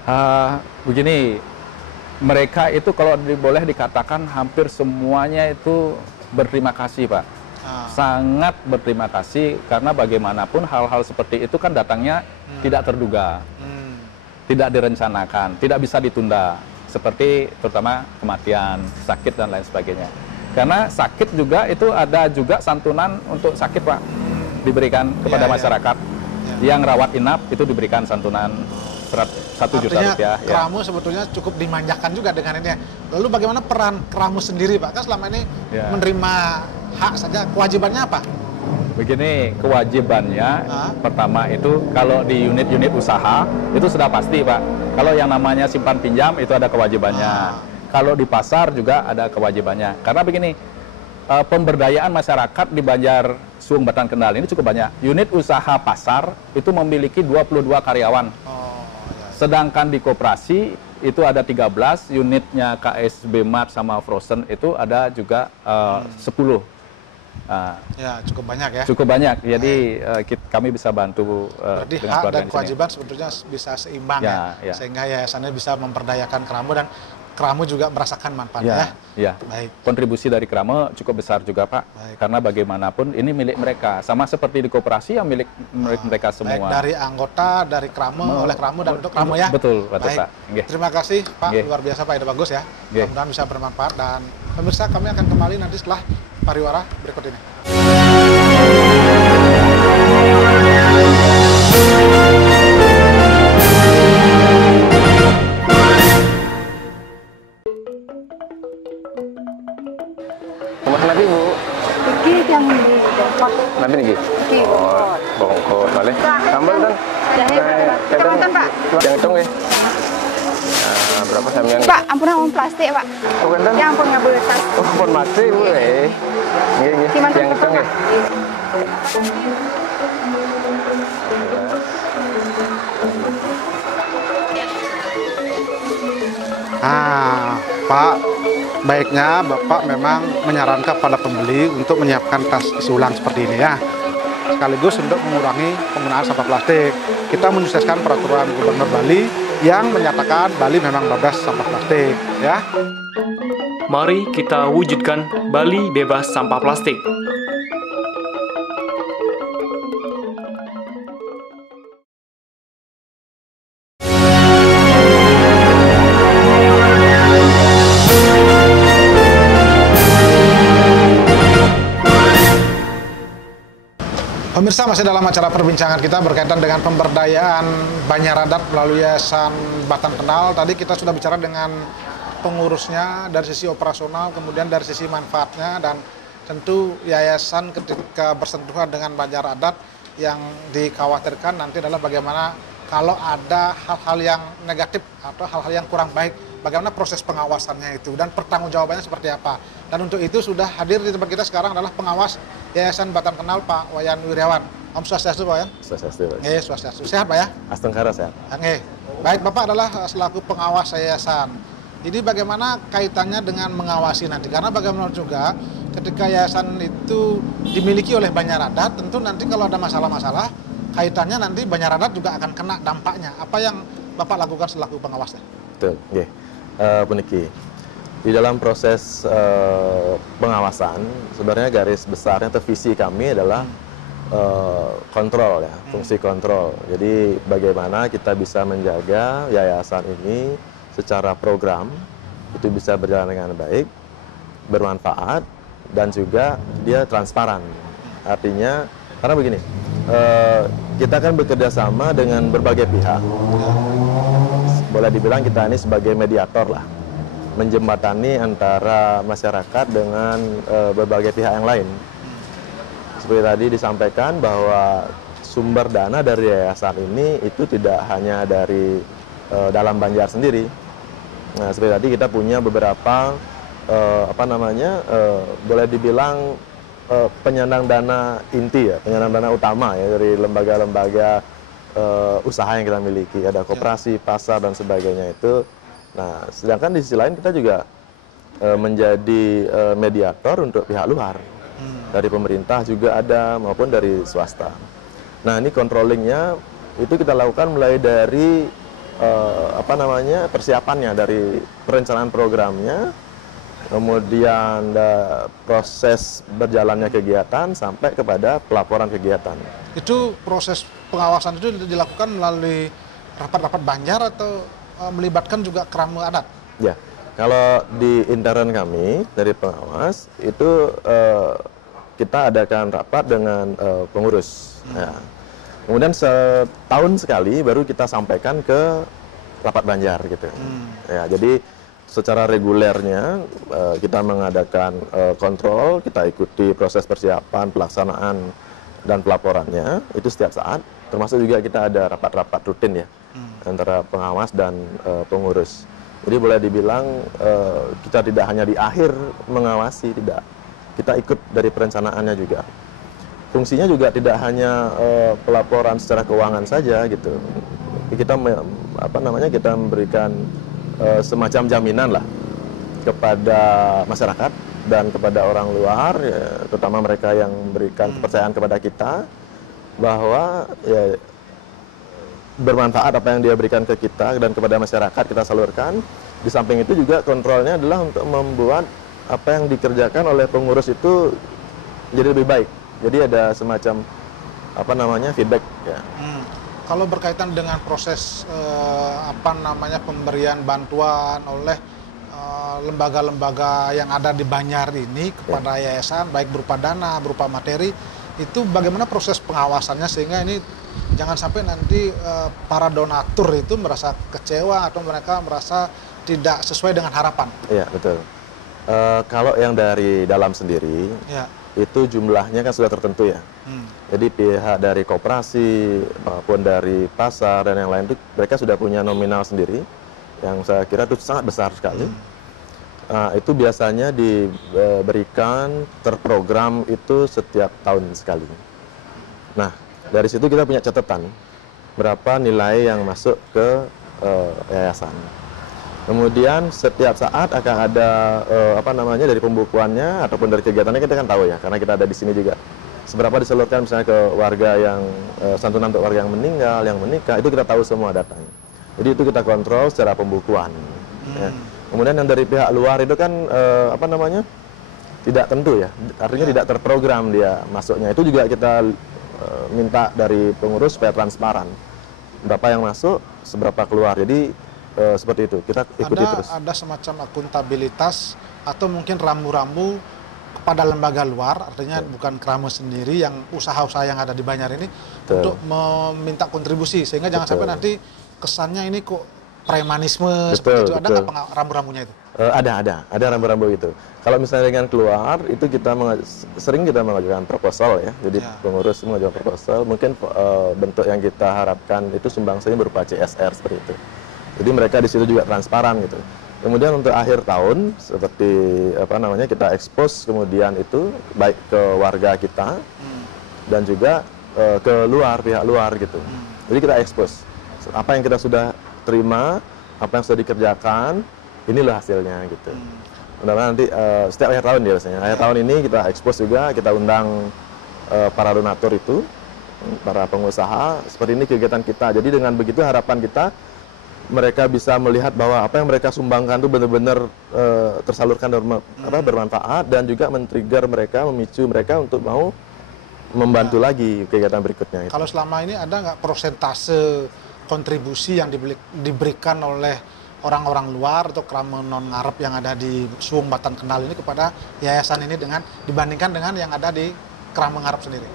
Begini, mereka itu kalau boleh dikatakan hampir semuanya itu berterima kasih, Pak. Sangat berterima kasih karena bagaimanapun hal-hal seperti itu kan datangnya tidak terduga, tidak direncanakan, tidak bisa ditunda. Seperti terutama kematian, sakit dan lain sebagainya. Karena sakit juga itu ada juga santunan untuk sakit, Pak, diberikan kepada masyarakat. Yang rawat inap itu diberikan santunan 1 juta rupiah. Keramu sebetulnya cukup dimanjakan juga dengan ini. Lalu bagaimana peran Keramu sendiri, Pak? Kan selama ini menerima hak saja, kewajibannya apa? Begini, kewajibannya pertama itu kalau di unit-unit usaha itu sudah pasti, Pak. Kalau yang namanya simpan pinjam itu ada kewajibannya. Kalau di pasar juga ada kewajibannya. Karena begini, pemberdayaan masyarakat di Banjar Suung Batan Kendal ini cukup banyak. Unit usaha pasar itu memiliki 22 karyawan. Sedangkan di koperasi itu ada 13, unitnya KSB Mart sama Frozen itu ada juga 10. Ya, cukup banyak ya. Cukup banyak. Jadi kami bisa bantu berarti dengan hak dan kewajiban sebetulnya bisa seimbang ya. Sehingga yayasannya bisa memperdayakan Keramu dan Keramu juga merasakan manfaatnya. Ya. Baik. Kontribusi dari Keramu cukup besar juga, Pak. Baik. Karena bagaimanapun ini milik mereka. Sama seperti di koperasi yang milik mereka semua. Baik, dari anggota, dari Keramu, oleh Keramu dan untuk Keramu ya. Betul, baik. Pak. Terima kasih, Pak. Luar biasa, Pak. Ide bagus ya. Mudah-mudahan bisa bermanfaat. Dan pemirsa, kami akan kembali nanti setelah pariwara berikut ini. Nanti Bu. Iki yang di Depok. Nanti nih. Iki. Oh, bongkot boleh. Sambal kan? Kecamatan Pak. Yang hitung ya. Nah, berapa sampean? Pak, ampun ampun plastik Pak. Oh, kan? Ya ampun nggak boleh tas. Oh, ampun masih Bu. Nggih. Yang hitung ya. Pak, baiknya Bapak memang menyarankan pada pembeli untuk menyiapkan tas isi ulang seperti ini ya. Sekaligus untuk mengurangi penggunaan sampah plastik. Kita menyukseskan peraturan Gubernur Bali yang menyatakan Bali memang bebas sampah plastik ya. Mari kita wujudkan Bali bebas sampah plastik. Pemirsa, masih dalam acara perbincangan kita berkaitan dengan pemberdayaan Banjar Adat melalui Yayasan Batan Kendal. Tadi kita sudah bicara dengan pengurusnya dari sisi operasional, kemudian dari sisi manfaatnya, dan tentu yayasan ketika bersentuhan dengan Banjar Adat yang dikhawatirkan nanti adalah bagaimana kalau ada hal-hal yang negatif atau hal-hal yang kurang baik, bagaimana proses pengawasannya itu dan pertanggungjawabannya seperti apa. Dan untuk itu sudah hadir di tempat kita sekarang adalah pengawas Yayasan Batan Kendal, Pak Wayan Wiryawan. Om Swastiastu, Pak Wayan. Swastiastu, Pak. Swastiastu. Sehat, Pak ya? Astengkara sehat. Baik, Bapak adalah selaku pengawas yayasan. Jadi bagaimana kaitannya dengan mengawasi nanti? Karena bagaimana juga ketika yayasan itu dimiliki oleh Banjar Adat, tentu nanti kalau ada masalah-masalah, kaitannya nanti Banjar Adat juga akan kena dampaknya. Apa yang Bapak lakukan selaku pengawasnya? Betul, Puniki. Di dalam proses pengawasan, sebenarnya garis besarnya atau visi kami adalah kontrol ya, fungsi kontrol. Jadi bagaimana kita bisa menjaga yayasan ini secara program itu bisa berjalan dengan baik, bermanfaat, dan juga dia transparan. Artinya, karena begini, kita kan bekerja sama dengan berbagai pihak. Boleh dibilang kita ini sebagai mediator lah, menjembatani antara masyarakat dengan berbagai pihak yang lain. Seperti tadi disampaikan bahwa sumber dana dari yayasan ini itu tidak hanya dari dalam Banjar sendiri. Nah, seperti tadi kita punya beberapa boleh dibilang penyandang dana inti ya, penyandang dana utama ya dari lembaga-lembaga usaha yang kita miliki, ada koperasi, pasar dan sebagainya itu. Nah, sedangkan di sisi lain kita juga menjadi mediator untuk pihak luar. Dari pemerintah juga ada maupun dari swasta. Nah, ini controllingnya itu kita lakukan mulai dari persiapannya, dari perencanaan programnya, kemudian proses berjalannya kegiatan sampai kepada pelaporan kegiatan. Itu proses pengawasan itu dilakukan melalui rapat-rapat Banjar atau melibatkan juga kerama adat? Ya, kalau di intern kami dari pengawas itu kita adakan rapat dengan pengurus. Ya. Kemudian setahun sekali baru kita sampaikan ke rapat Banjar gitu. Ya, jadi secara regulernya kita mengadakan kontrol, kita ikuti proses persiapan, pelaksanaan dan pelaporannya itu setiap saat. Termasuk juga kita ada rapat-rapat rutin ya antara pengawas dan pengurus. Jadi boleh dibilang kita tidak hanya di akhir mengawasi, tidak. Kita ikut dari perencanaannya juga. Fungsinya juga tidak hanya pelaporan secara keuangan saja gitu. Kita kita memberikan semacam jaminan lah kepada masyarakat dan kepada orang luar, ya, terutama mereka yang memberikan kepercayaan kepada kita bahwa ya, bermanfaat apa yang dia berikan ke kita dan kepada masyarakat kita salurkan. Di samping itu juga kontrolnya adalah untuk membuat apa yang dikerjakan oleh pengurus itu jadi lebih baik. Jadi ada semacam feedback ya. Kalau berkaitan dengan proses pemberian bantuan oleh lembaga-lembaga yang ada di Banjar ini kepada yayasan, baik berupa dana, berupa materi, itu bagaimana proses pengawasannya sehingga ini jangan sampai nanti para donatur itu merasa kecewa atau mereka merasa tidak sesuai dengan harapan. Iya, betul. Kalau yang dari dalam sendiri, itu jumlahnya kan sudah tertentu ya. Jadi pihak dari koperasi maupun dari pasar dan yang lain itu mereka sudah punya nominal sendiri yang saya kira itu sangat besar sekali. Itu biasanya diberikan terprogram itu setiap tahun sekali. Nah, dari situ kita punya catatan berapa nilai yang masuk ke yayasan. Kemudian setiap saat akan ada dari pembukuannya ataupun dari kegiatannya kita kan tahu ya, karena kita ada di sini juga. Seberapa disalurkan misalnya ke warga yang santunan untuk warga yang meninggal, yang menikah, itu kita tahu semua datanya. Jadi itu kita kontrol secara pembukuan. Ya. Kemudian yang dari pihak luar itu kan tidak tentu ya, artinya tidak terprogram dia masuknya. Itu juga kita minta dari pengurus supaya transparan. Berapa yang masuk, seberapa keluar. Jadi seperti itu, kita ikuti terus. Ada semacam akuntabilitas atau mungkin rambu-rambu kepada lembaga luar, artinya bukan kerama sendiri yang usaha-usaha yang ada di Banjar ini untuk meminta kontribusi, sehingga jangan sampai nanti kesannya ini kok premanisme seperti itu. Ada nggak rambu-rambunya itu? Ada rambu-rambu itu. Kalau misalnya dengan keluar, itu sering kita mengajukan proposal ya, jadi pengurus mengajukan proposal, mungkin bentuk yang kita harapkan itu sumbangsanya berupa CSR seperti itu. Jadi mereka di situ juga transparan gitu. Kemudian untuk akhir tahun seperti kita expose kemudian itu baik ke warga kita dan juga ke pihak luar gitu. Jadi kita expose apa yang kita sudah terima, apa yang sudah dikerjakan, inilah hasilnya gitu. Mudah-mudahan nanti setiap akhir tahun biasanya. Akhir tahun ini kita expose juga, kita undang para donatur itu, para pengusaha, seperti ini kegiatan kita. Jadi dengan begitu harapan kita mereka bisa melihat bahwa apa yang mereka sumbangkan itu benar-benar tersalurkan dan bermanfaat, dan juga men-trigger mereka, memicu mereka untuk mau membantu lagi kegiatan berikutnya. Kalau selama ini ada nggak persentase kontribusi yang diberikan oleh orang-orang luar atau kerama non ngarep yang ada di Suung Batan Kenal ini kepada yayasan ini dibandingkan dengan yang ada di kerama ngarep sendiri?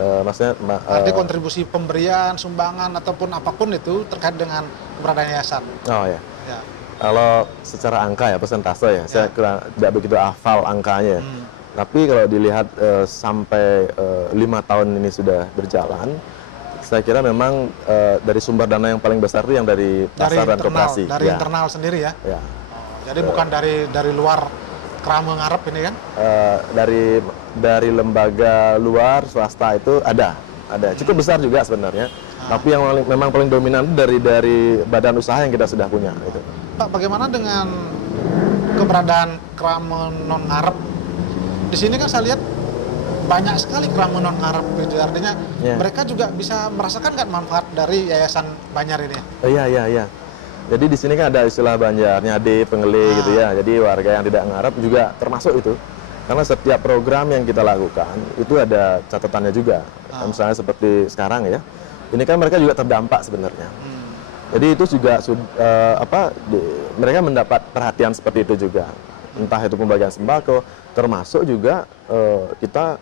Arti kontribusi pemberian, sumbangan ataupun apapun itu terkait dengan keberadaan yayasan. Oh ya. Kalau secara angka ya, persentase ya, saya tidak begitu hafal angkanya. Tapi kalau dilihat sampai 5 tahun ini sudah berjalan, saya kira memang dari sumber dana yang paling besar itu yang dari pasar dan koperasi. Dari internal sendiri ya. Jadi bukan dari luar kerama ngarep ini kan? Dari lembaga luar swasta itu ada cukup besar juga sebenarnya. Tapi yang memang paling dominan dari badan usaha yang kita sudah punya itu. Pak, bagaimana dengan keberadaan kerama non ngarep? Di sini kan saya lihat banyak sekali kerama non ngarep gitu. Artinya mereka juga bisa merasakan kan manfaat dari Yayasan Banjar ini. Iya. Jadi di sini kan ada istilah Banjar, nyade, pengele gitu ya. Jadi warga yang tidak ngarep juga termasuk itu. Karena setiap program yang kita lakukan itu ada catatannya juga. Misalnya seperti sekarang ya, ini kan mereka juga terdampak sebenarnya. Jadi itu juga mereka mendapat perhatian seperti itu juga. Entah itu pembagian sembako, termasuk juga kita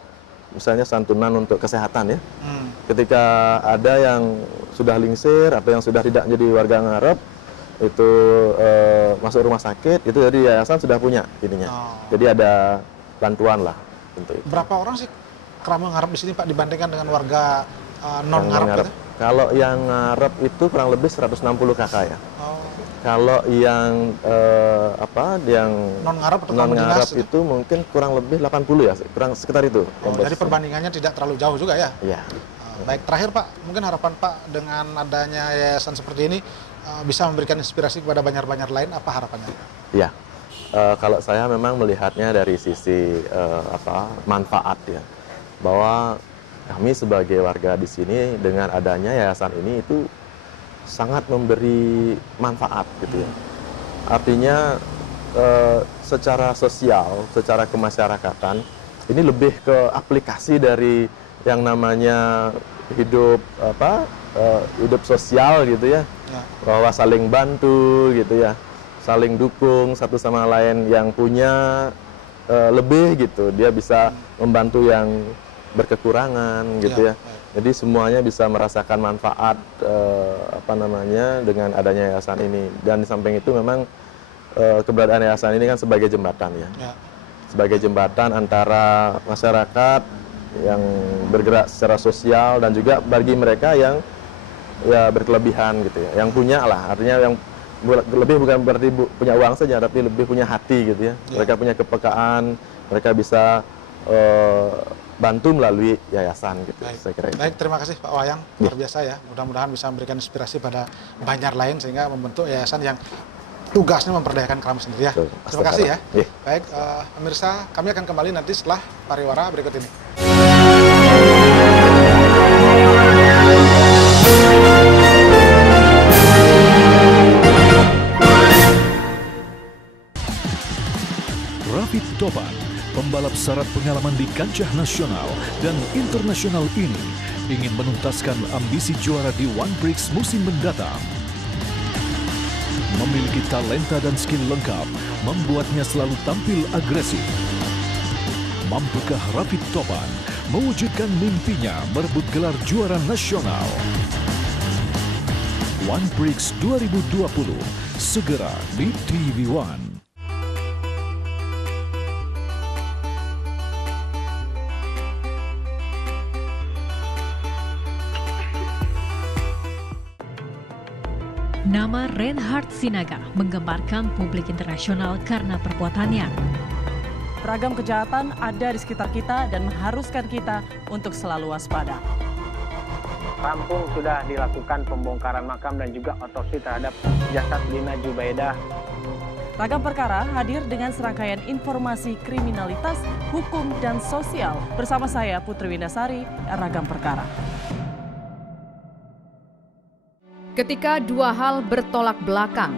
misalnya santunan untuk kesehatan ya. Ketika ada yang sudah lingsir atau yang sudah tidak jadi warga ngarep, itu masuk rumah sakit, itu jadi yayasan sudah punya ininya. Jadi ada bantuan lah untuk itu. Berapa orang sih kerama ngarep di sini Pak dibandingkan dengan warga non ngarep gitu? Kalau yang ngarep itu kurang lebih 160 kakak ya. Kalau yang yang non ngarep itu mungkin kurang lebih 80 ya, kurang sekitar itu. Jadi perbandingannya tidak terlalu jauh juga ya? Iya. Baik, terakhir Pak, mungkin harapan Pak dengan adanya yayasan seperti ini bisa memberikan inspirasi kepada Banjar-Banjar lain, apa harapannya? Iya. Kalau saya memang melihatnya dari sisi manfaat ya, bahwa kami sebagai warga di sini dengan adanya yayasan ini itu sangat memberi manfaat gitu ya. Artinya secara sosial, secara kemasyarakatan ini lebih ke aplikasi dari yang namanya hidup hidup sosial gitu ya, bahwa saling bantu gitu ya. Saling dukung satu sama lain, yang punya lebih gitu, dia bisa membantu yang berkekurangan gitu ya. Jadi semuanya bisa merasakan manfaat dengan adanya yayasan ini. Dan di samping itu memang keberadaan yayasan ini kan sebagai jembatan ya. Sebagai jembatan antara masyarakat yang bergerak secara sosial dan juga bagi mereka yang ya berkelebihan gitu ya, yang punya lah, artinya yang lebih bukan berarti punya uang saja, tapi lebih punya hati gitu ya. Mereka punya kepekaan, mereka bisa bantu melalui yayasan gitu. Saya kira itu. Baik, terima kasih Pak Wayang, luar biasa ya. Mudah-mudahan bisa memberikan inspirasi pada Banjar lain sehingga membentuk yayasan yang tugasnya memperdayakan kerama sendiri ya. Terima kasih ya. Baik, pemirsa, kami akan kembali nanti setelah pariwara berikut ini. Rafid Topan, pembalap syarat pengalaman di kancah nasional dan internasional ini, ingin menuntaskan ambisi juara di One Prix musim mendatang. Memiliki talenta dan skill lengkap, membuatnya selalu tampil agresif. Mampukah Rafid Topan mewujudkan mimpinya merebut gelar juara nasional? One Prix 2020, segera di TV One. Nama Reinhard Sinaga menggemparkan publik internasional karena perbuatannya. Beragam kejahatan ada di sekitar kita dan mengharuskan kita untuk selalu waspada. Rampung sudah dilakukan pembongkaran makam dan juga otopsi terhadap jasad Lina Jubaidah. Ragam Perkara hadir dengan serangkaian informasi kriminalitas, hukum, dan sosial. Bersama saya Putri Windasari, Ragam Perkara. Ketika dua hal bertolak belakang,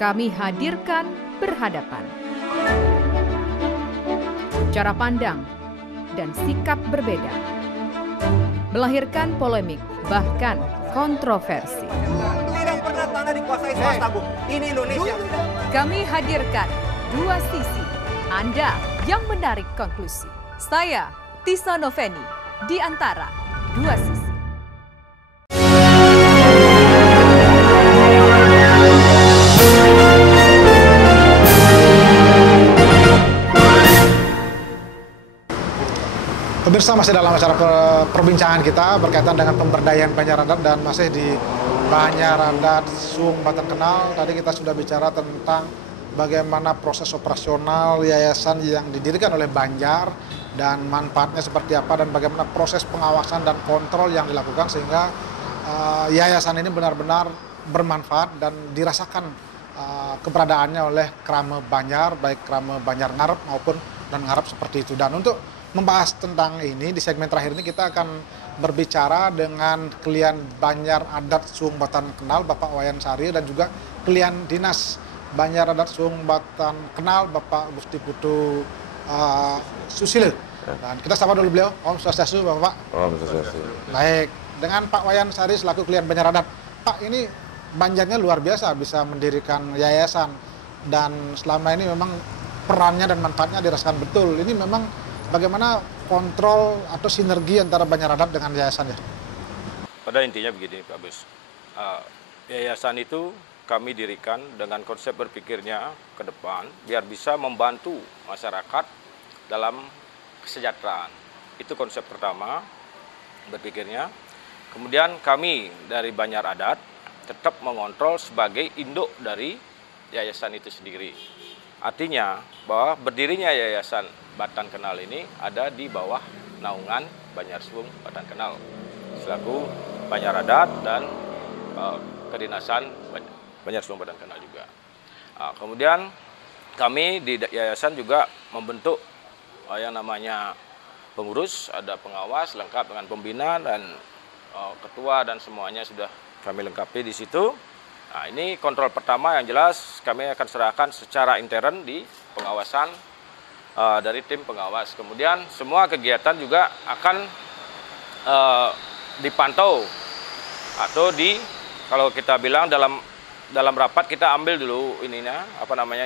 kami hadirkan berhadapan. Cara pandang dan sikap berbeda, melahirkan polemik, bahkan kontroversi. Tidak pernah tanah dikuasai swasta, Bu. Ini Indonesia. Kami hadirkan dua sisi, Anda yang menarik konklusi. Saya, Tisa Noveni, di antara dua sisi. Pemirsa, masih dalam acara perbincangan kita berkaitan dengan pemberdayaan Banjar Adat dan masih di Banjar Adat Suung Batan Kenal. Tadi kita sudah bicara tentang bagaimana proses operasional yayasan yang didirikan oleh Banjar dan manfaatnya seperti apa dan bagaimana proses pengawasan dan kontrol yang dilakukan sehingga yayasan ini benar-benar bermanfaat dan dirasakan keberadaannya oleh kerama Banjar, baik kerama Banjar Ngarep maupun dan ngarep seperti itu. Dan untuk membahas tentang ini di segmen terakhir ini kita akan berbicara dengan Kelian Banjar Adat Suung Batan Kenal Bapak Wayan Sari dan juga Kelian Dinas Banjar Adat Suung Batan Kenal Bapak Gusti Putu Susilo. Dan kita sapa dulu beliau. Om Swastiastu Bapak. Om Swastiastu. Baik, dengan Pak Wayan Sari selaku Kelian Banjar Adat. Pak, ini Banjarnya luar biasa bisa mendirikan yayasan dan selama ini memang perannya dan manfaatnya dirasakan betul. Ini memang bagaimana kontrol atau sinergi antara Banjar Adat dengan yayasan ya? Pada intinya begini Pak Bus, yayasan itu kami dirikan dengan konsep berpikirnya ke depan biar bisa membantu masyarakat dalam kesejahteraan. Itu konsep pertama berpikirnya. Kemudian kami dari Banjar Adat tetap mengontrol sebagai induk dari yayasan itu sendiri. Artinya bahwa berdirinya Yayasan Batan Kenal ini ada di bawah naungan Banjar Suung Batan Kenal selaku Banjar Adat dan kedinasan Banjar Suung Batan Kenal juga. Kemudian kami di yayasan juga membentuk yang namanya pengurus, ada pengawas lengkap dengan pembina dan ketua dan semuanya sudah kami lengkapi di situ. Nah, ini kontrol pertama yang jelas kami akan serahkan secara intern di pengawasan dari tim pengawas. Kemudian semua kegiatan juga akan dipantau atau kalau kita bilang dalam rapat kita ambil dulu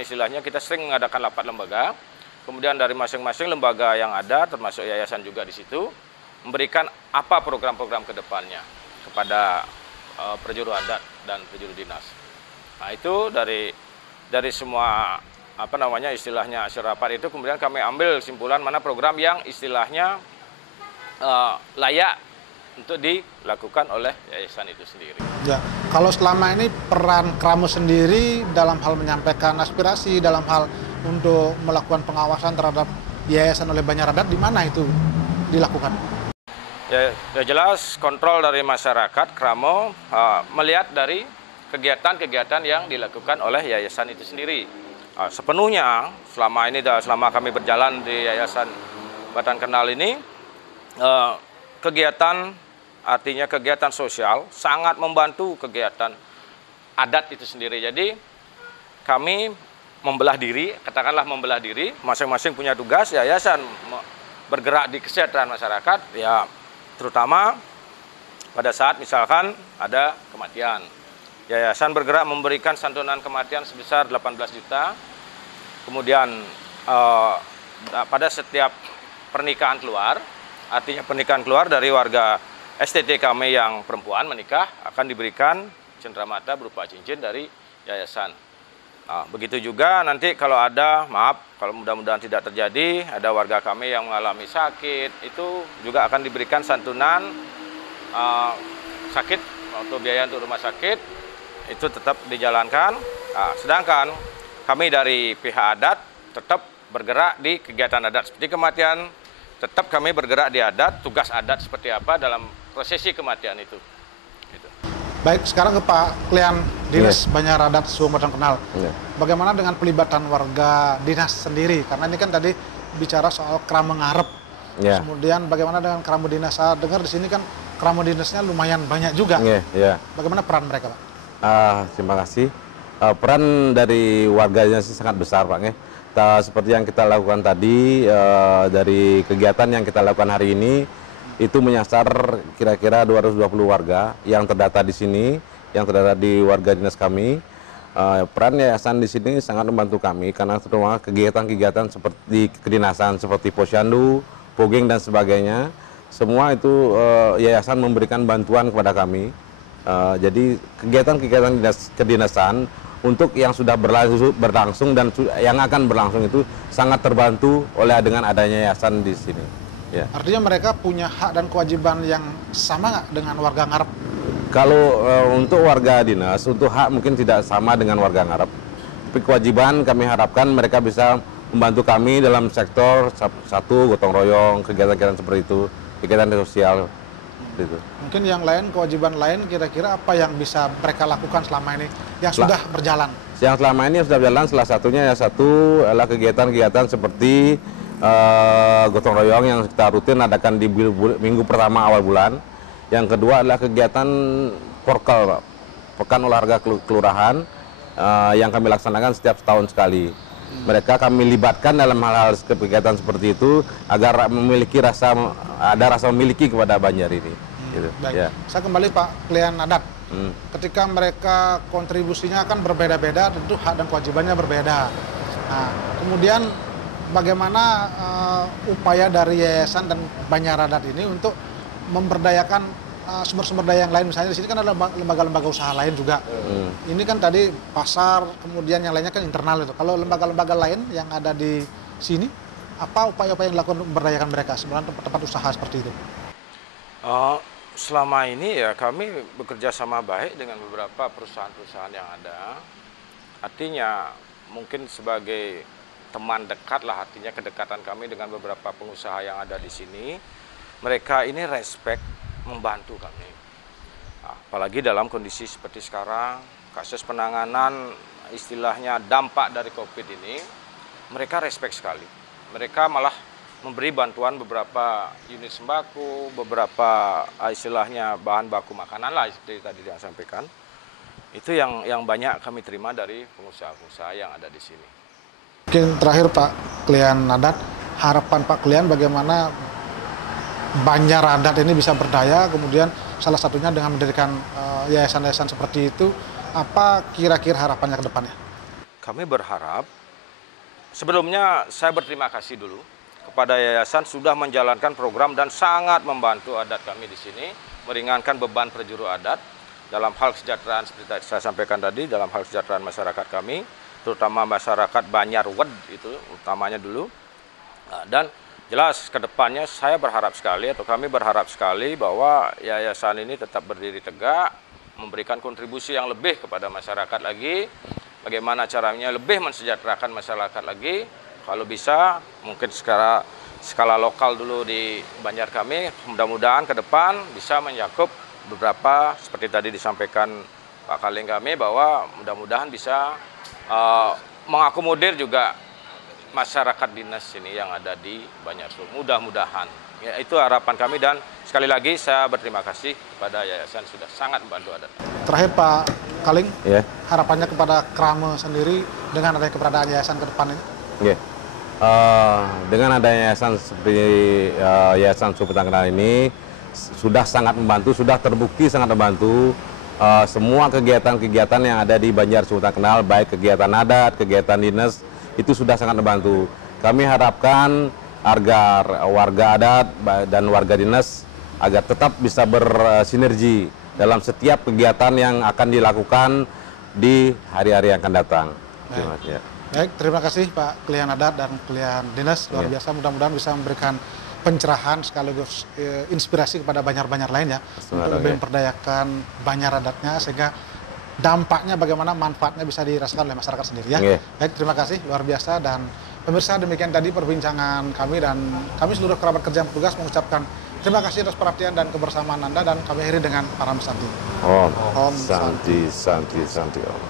istilahnya kita sering mengadakan rapat lembaga. Kemudian dari masing-masing lembaga yang ada termasuk yayasan juga di situ memberikan apa program-program ke depannya kepada perjuru adat dan perjuru dinas. Nah, itu dari semua istilahnya hasil rapat itu kemudian kami ambil kesimpulan mana program yang istilahnya layak untuk dilakukan oleh yayasan itu sendiri. Ya, kalau selama ini peran Kramo sendiri dalam hal menyampaikan aspirasi, dalam hal untuk melakukan pengawasan terhadap yayasan oleh Banjar Adat, di mana itu dilakukan? Ya jelas kontrol dari masyarakat Kramo melihat dari kegiatan-kegiatan yang dilakukan oleh yayasan itu sendiri. Sepenuhnya selama kami berjalan di Yayasan Batan Kenal ini artinya kegiatan sosial sangat membantu kegiatan adat itu sendiri. Jadi kami membelah diri, masing-masing punya tugas. Yayasan bergerak di kesejahteraan masyarakat, ya terutama pada saat misalkan ada kematian. Yayasan bergerak memberikan santunan kematian sebesar 18 juta. Kemudian pada setiap pernikahan keluar, artinya pernikahan keluar dari warga STT kami yang perempuan menikah akan diberikan cenderamata berupa cincin dari yayasan. Nah, begitu juga nanti kalau kalau mudah-mudahan tidak terjadi, ada warga kami yang mengalami sakit, itu juga akan diberikan santunan sakit atau biaya untuk rumah sakit, itu tetap dijalankan. Nah, sedangkan kami dari pihak adat tetap bergerak di kegiatan adat seperti kematian, tetap kami bergerak di adat, tugas adat seperti apa dalam prosesi kematian itu. Baik, sekarang ke Pak Kelian Dinas Banjar Adat Suung Batan Kenal. Bagaimana dengan pelibatan warga dinas sendiri? Karena ini kan tadi bicara soal Kramo ngarep. Kemudian bagaimana dengan Kramo dinas? Saya dengar di sini kan Kramo dinasnya lumayan banyak juga. Bagaimana peran mereka, Pak? Terima kasih. Peran dari warga dinas sangat besar, Pak. Seperti yang kita lakukan tadi, dari kegiatan yang kita lakukan hari ini, itu menyasar kira-kira 220 warga yang terdata di sini, yang terdata di warga dinas kami. Peran yayasan di sini sangat membantu kami karena terutama kegiatan-kegiatan seperti kedinasan seperti posyandu, pogeng dan sebagainya, semua itu yayasan memberikan bantuan kepada kami. Jadi kegiatan-kegiatan kedinasan untuk yang sudah berlangsung dan yang akan berlangsung itu sangat terbantu dengan adanya yayasan di sini. Ya. Artinya mereka punya hak dan kewajiban yang sama nggak dengan warga ngarep? Kalau untuk warga dinas, untuk hak mungkin tidak sama dengan warga ngarep. Tapi kewajiban kami harapkan mereka bisa membantu kami dalam sektor satu, gotong royong, kegiatan-kegiatan seperti itu, kegiatan sosial. Gitu. Mungkin yang lain, kewajiban lain kira-kira apa yang bisa mereka lakukan selama ini yang sudah berjalan? Yang selama ini sudah berjalan, salah satunya adalah kegiatan-kegiatan seperti gotong royong yang kita rutin adakan di minggu pertama awal bulan. Yang kedua adalah kegiatan porkal, Pak. Pekan olahraga kelurahan yang kami laksanakan setiap tahun sekali. Mereka kami libatkan dalam hal-hal kegiatan seperti itu agar memiliki rasa memiliki kepada Banjar ini. Gitu. Baik. Ya. Saya kembali Pak klien adat. Ketika mereka kontribusinya kan berbeda-beda, tentu hak dan kewajibannya berbeda. Nah, kemudian bagaimana upaya dari yayasan dan Banjar Adat ini untuk memberdayakan sumber-sumber daya yang lain, misalnya di sini kan ada lembaga-lembaga usaha lain juga. Ini kan tadi pasar, kemudian yang lainnya kan internal itu. Kalau lembaga-lembaga lain yang ada di sini, apa upaya-upaya yang dilakukan untuk memberdayakan mereka sebenarnya tempat usaha seperti itu? Selama ini ya kami bekerja sama baik dengan beberapa perusahaan-perusahaan yang ada. Artinya mungkin sebagai teman dekat lah, artinya kedekatan kami dengan beberapa pengusaha yang ada di sini. Mereka ini respect membantu kami. Apalagi dalam kondisi seperti sekarang, kasus penanganan istilahnya dampak dari COVID ini, mereka respect sekali. Mereka malah memberi bantuan beberapa unit sembako, beberapa istilahnya bahan baku makanan lah seperti tadi yang sampaikan. Itu yang banyak kami terima dari pengusaha-pengusaha yang ada di sini. Mungkin terakhir Pak klien adat, harapan Pak klien bagaimana Banjar Adat ini bisa berdaya, kemudian salah satunya dengan mendirikan yayasan-yayasan seperti itu, apa kira-kira harapannya ke depannya? Kami berharap, sebelumnya saya berterima kasih dulu kepada yayasan sudah menjalankan program dan sangat membantu adat kami di sini, meringankan beban perjuru adat dalam hal kesejahteraan seperti saya sampaikan tadi, dalam hal kesejahteraan masyarakat kami, terutama masyarakat Banjar Wed itu utamanya dulu. Dan jelas ke depannya saya berharap sekali atau kami berharap sekali bahwa yayasan ini tetap berdiri tegak, memberikan kontribusi yang lebih kepada masyarakat lagi, bagaimana caranya lebih mensejahterakan masyarakat lagi, kalau bisa mungkin skala lokal dulu di Banjar kami, mudah-mudahan ke depan bisa mencakup beberapa seperti tadi disampaikan Pak Kaling kami bahwa mudah-mudahan bisa mengakomodir juga masyarakat dinas ini yang ada di Banjar Sum. Mudah-mudahan. Ya, itu harapan kami dan sekali lagi saya berterima kasih kepada yayasan sudah sangat membantu adat. Terakhir Pak Kaling, harapannya kepada Krame sendiri dengan adanya keberadaan yayasan ke depan ini? Dengan adanya yayasan seperti Yayasan Sumpah Kenal ini sudah sangat membantu, sudah terbukti sangat membantu semua kegiatan-kegiatan yang ada di Banjar Sumpah Kenal, baik kegiatan adat, kegiatan dinas, itu sudah sangat membantu. Kami harapkan agar warga adat dan warga dinas agar tetap bisa bersinergi dalam setiap kegiatan yang akan dilakukan di hari-hari yang akan datang. Baik, terima kasih Pak klien adat dan klien dinas, luar biasa. Mudah-mudahan bisa memberikan pencerahan sekaligus inspirasi kepada Banjar-Banjar lain ya, untuk lebih memperdayakan Banjar adatnya sehingga dampaknya bagaimana manfaatnya bisa dirasakan oleh masyarakat sendiri ya. Baik, terima kasih luar biasa. Dan pemirsa, demikian tadi perbincangan kami dan kami seluruh kerabat kerja yang bertugas mengucapkan terima kasih atas perhatian dan kebersamaan Anda dan kami akhiri dengan Param Santi. Om Santi Santi Santi Om.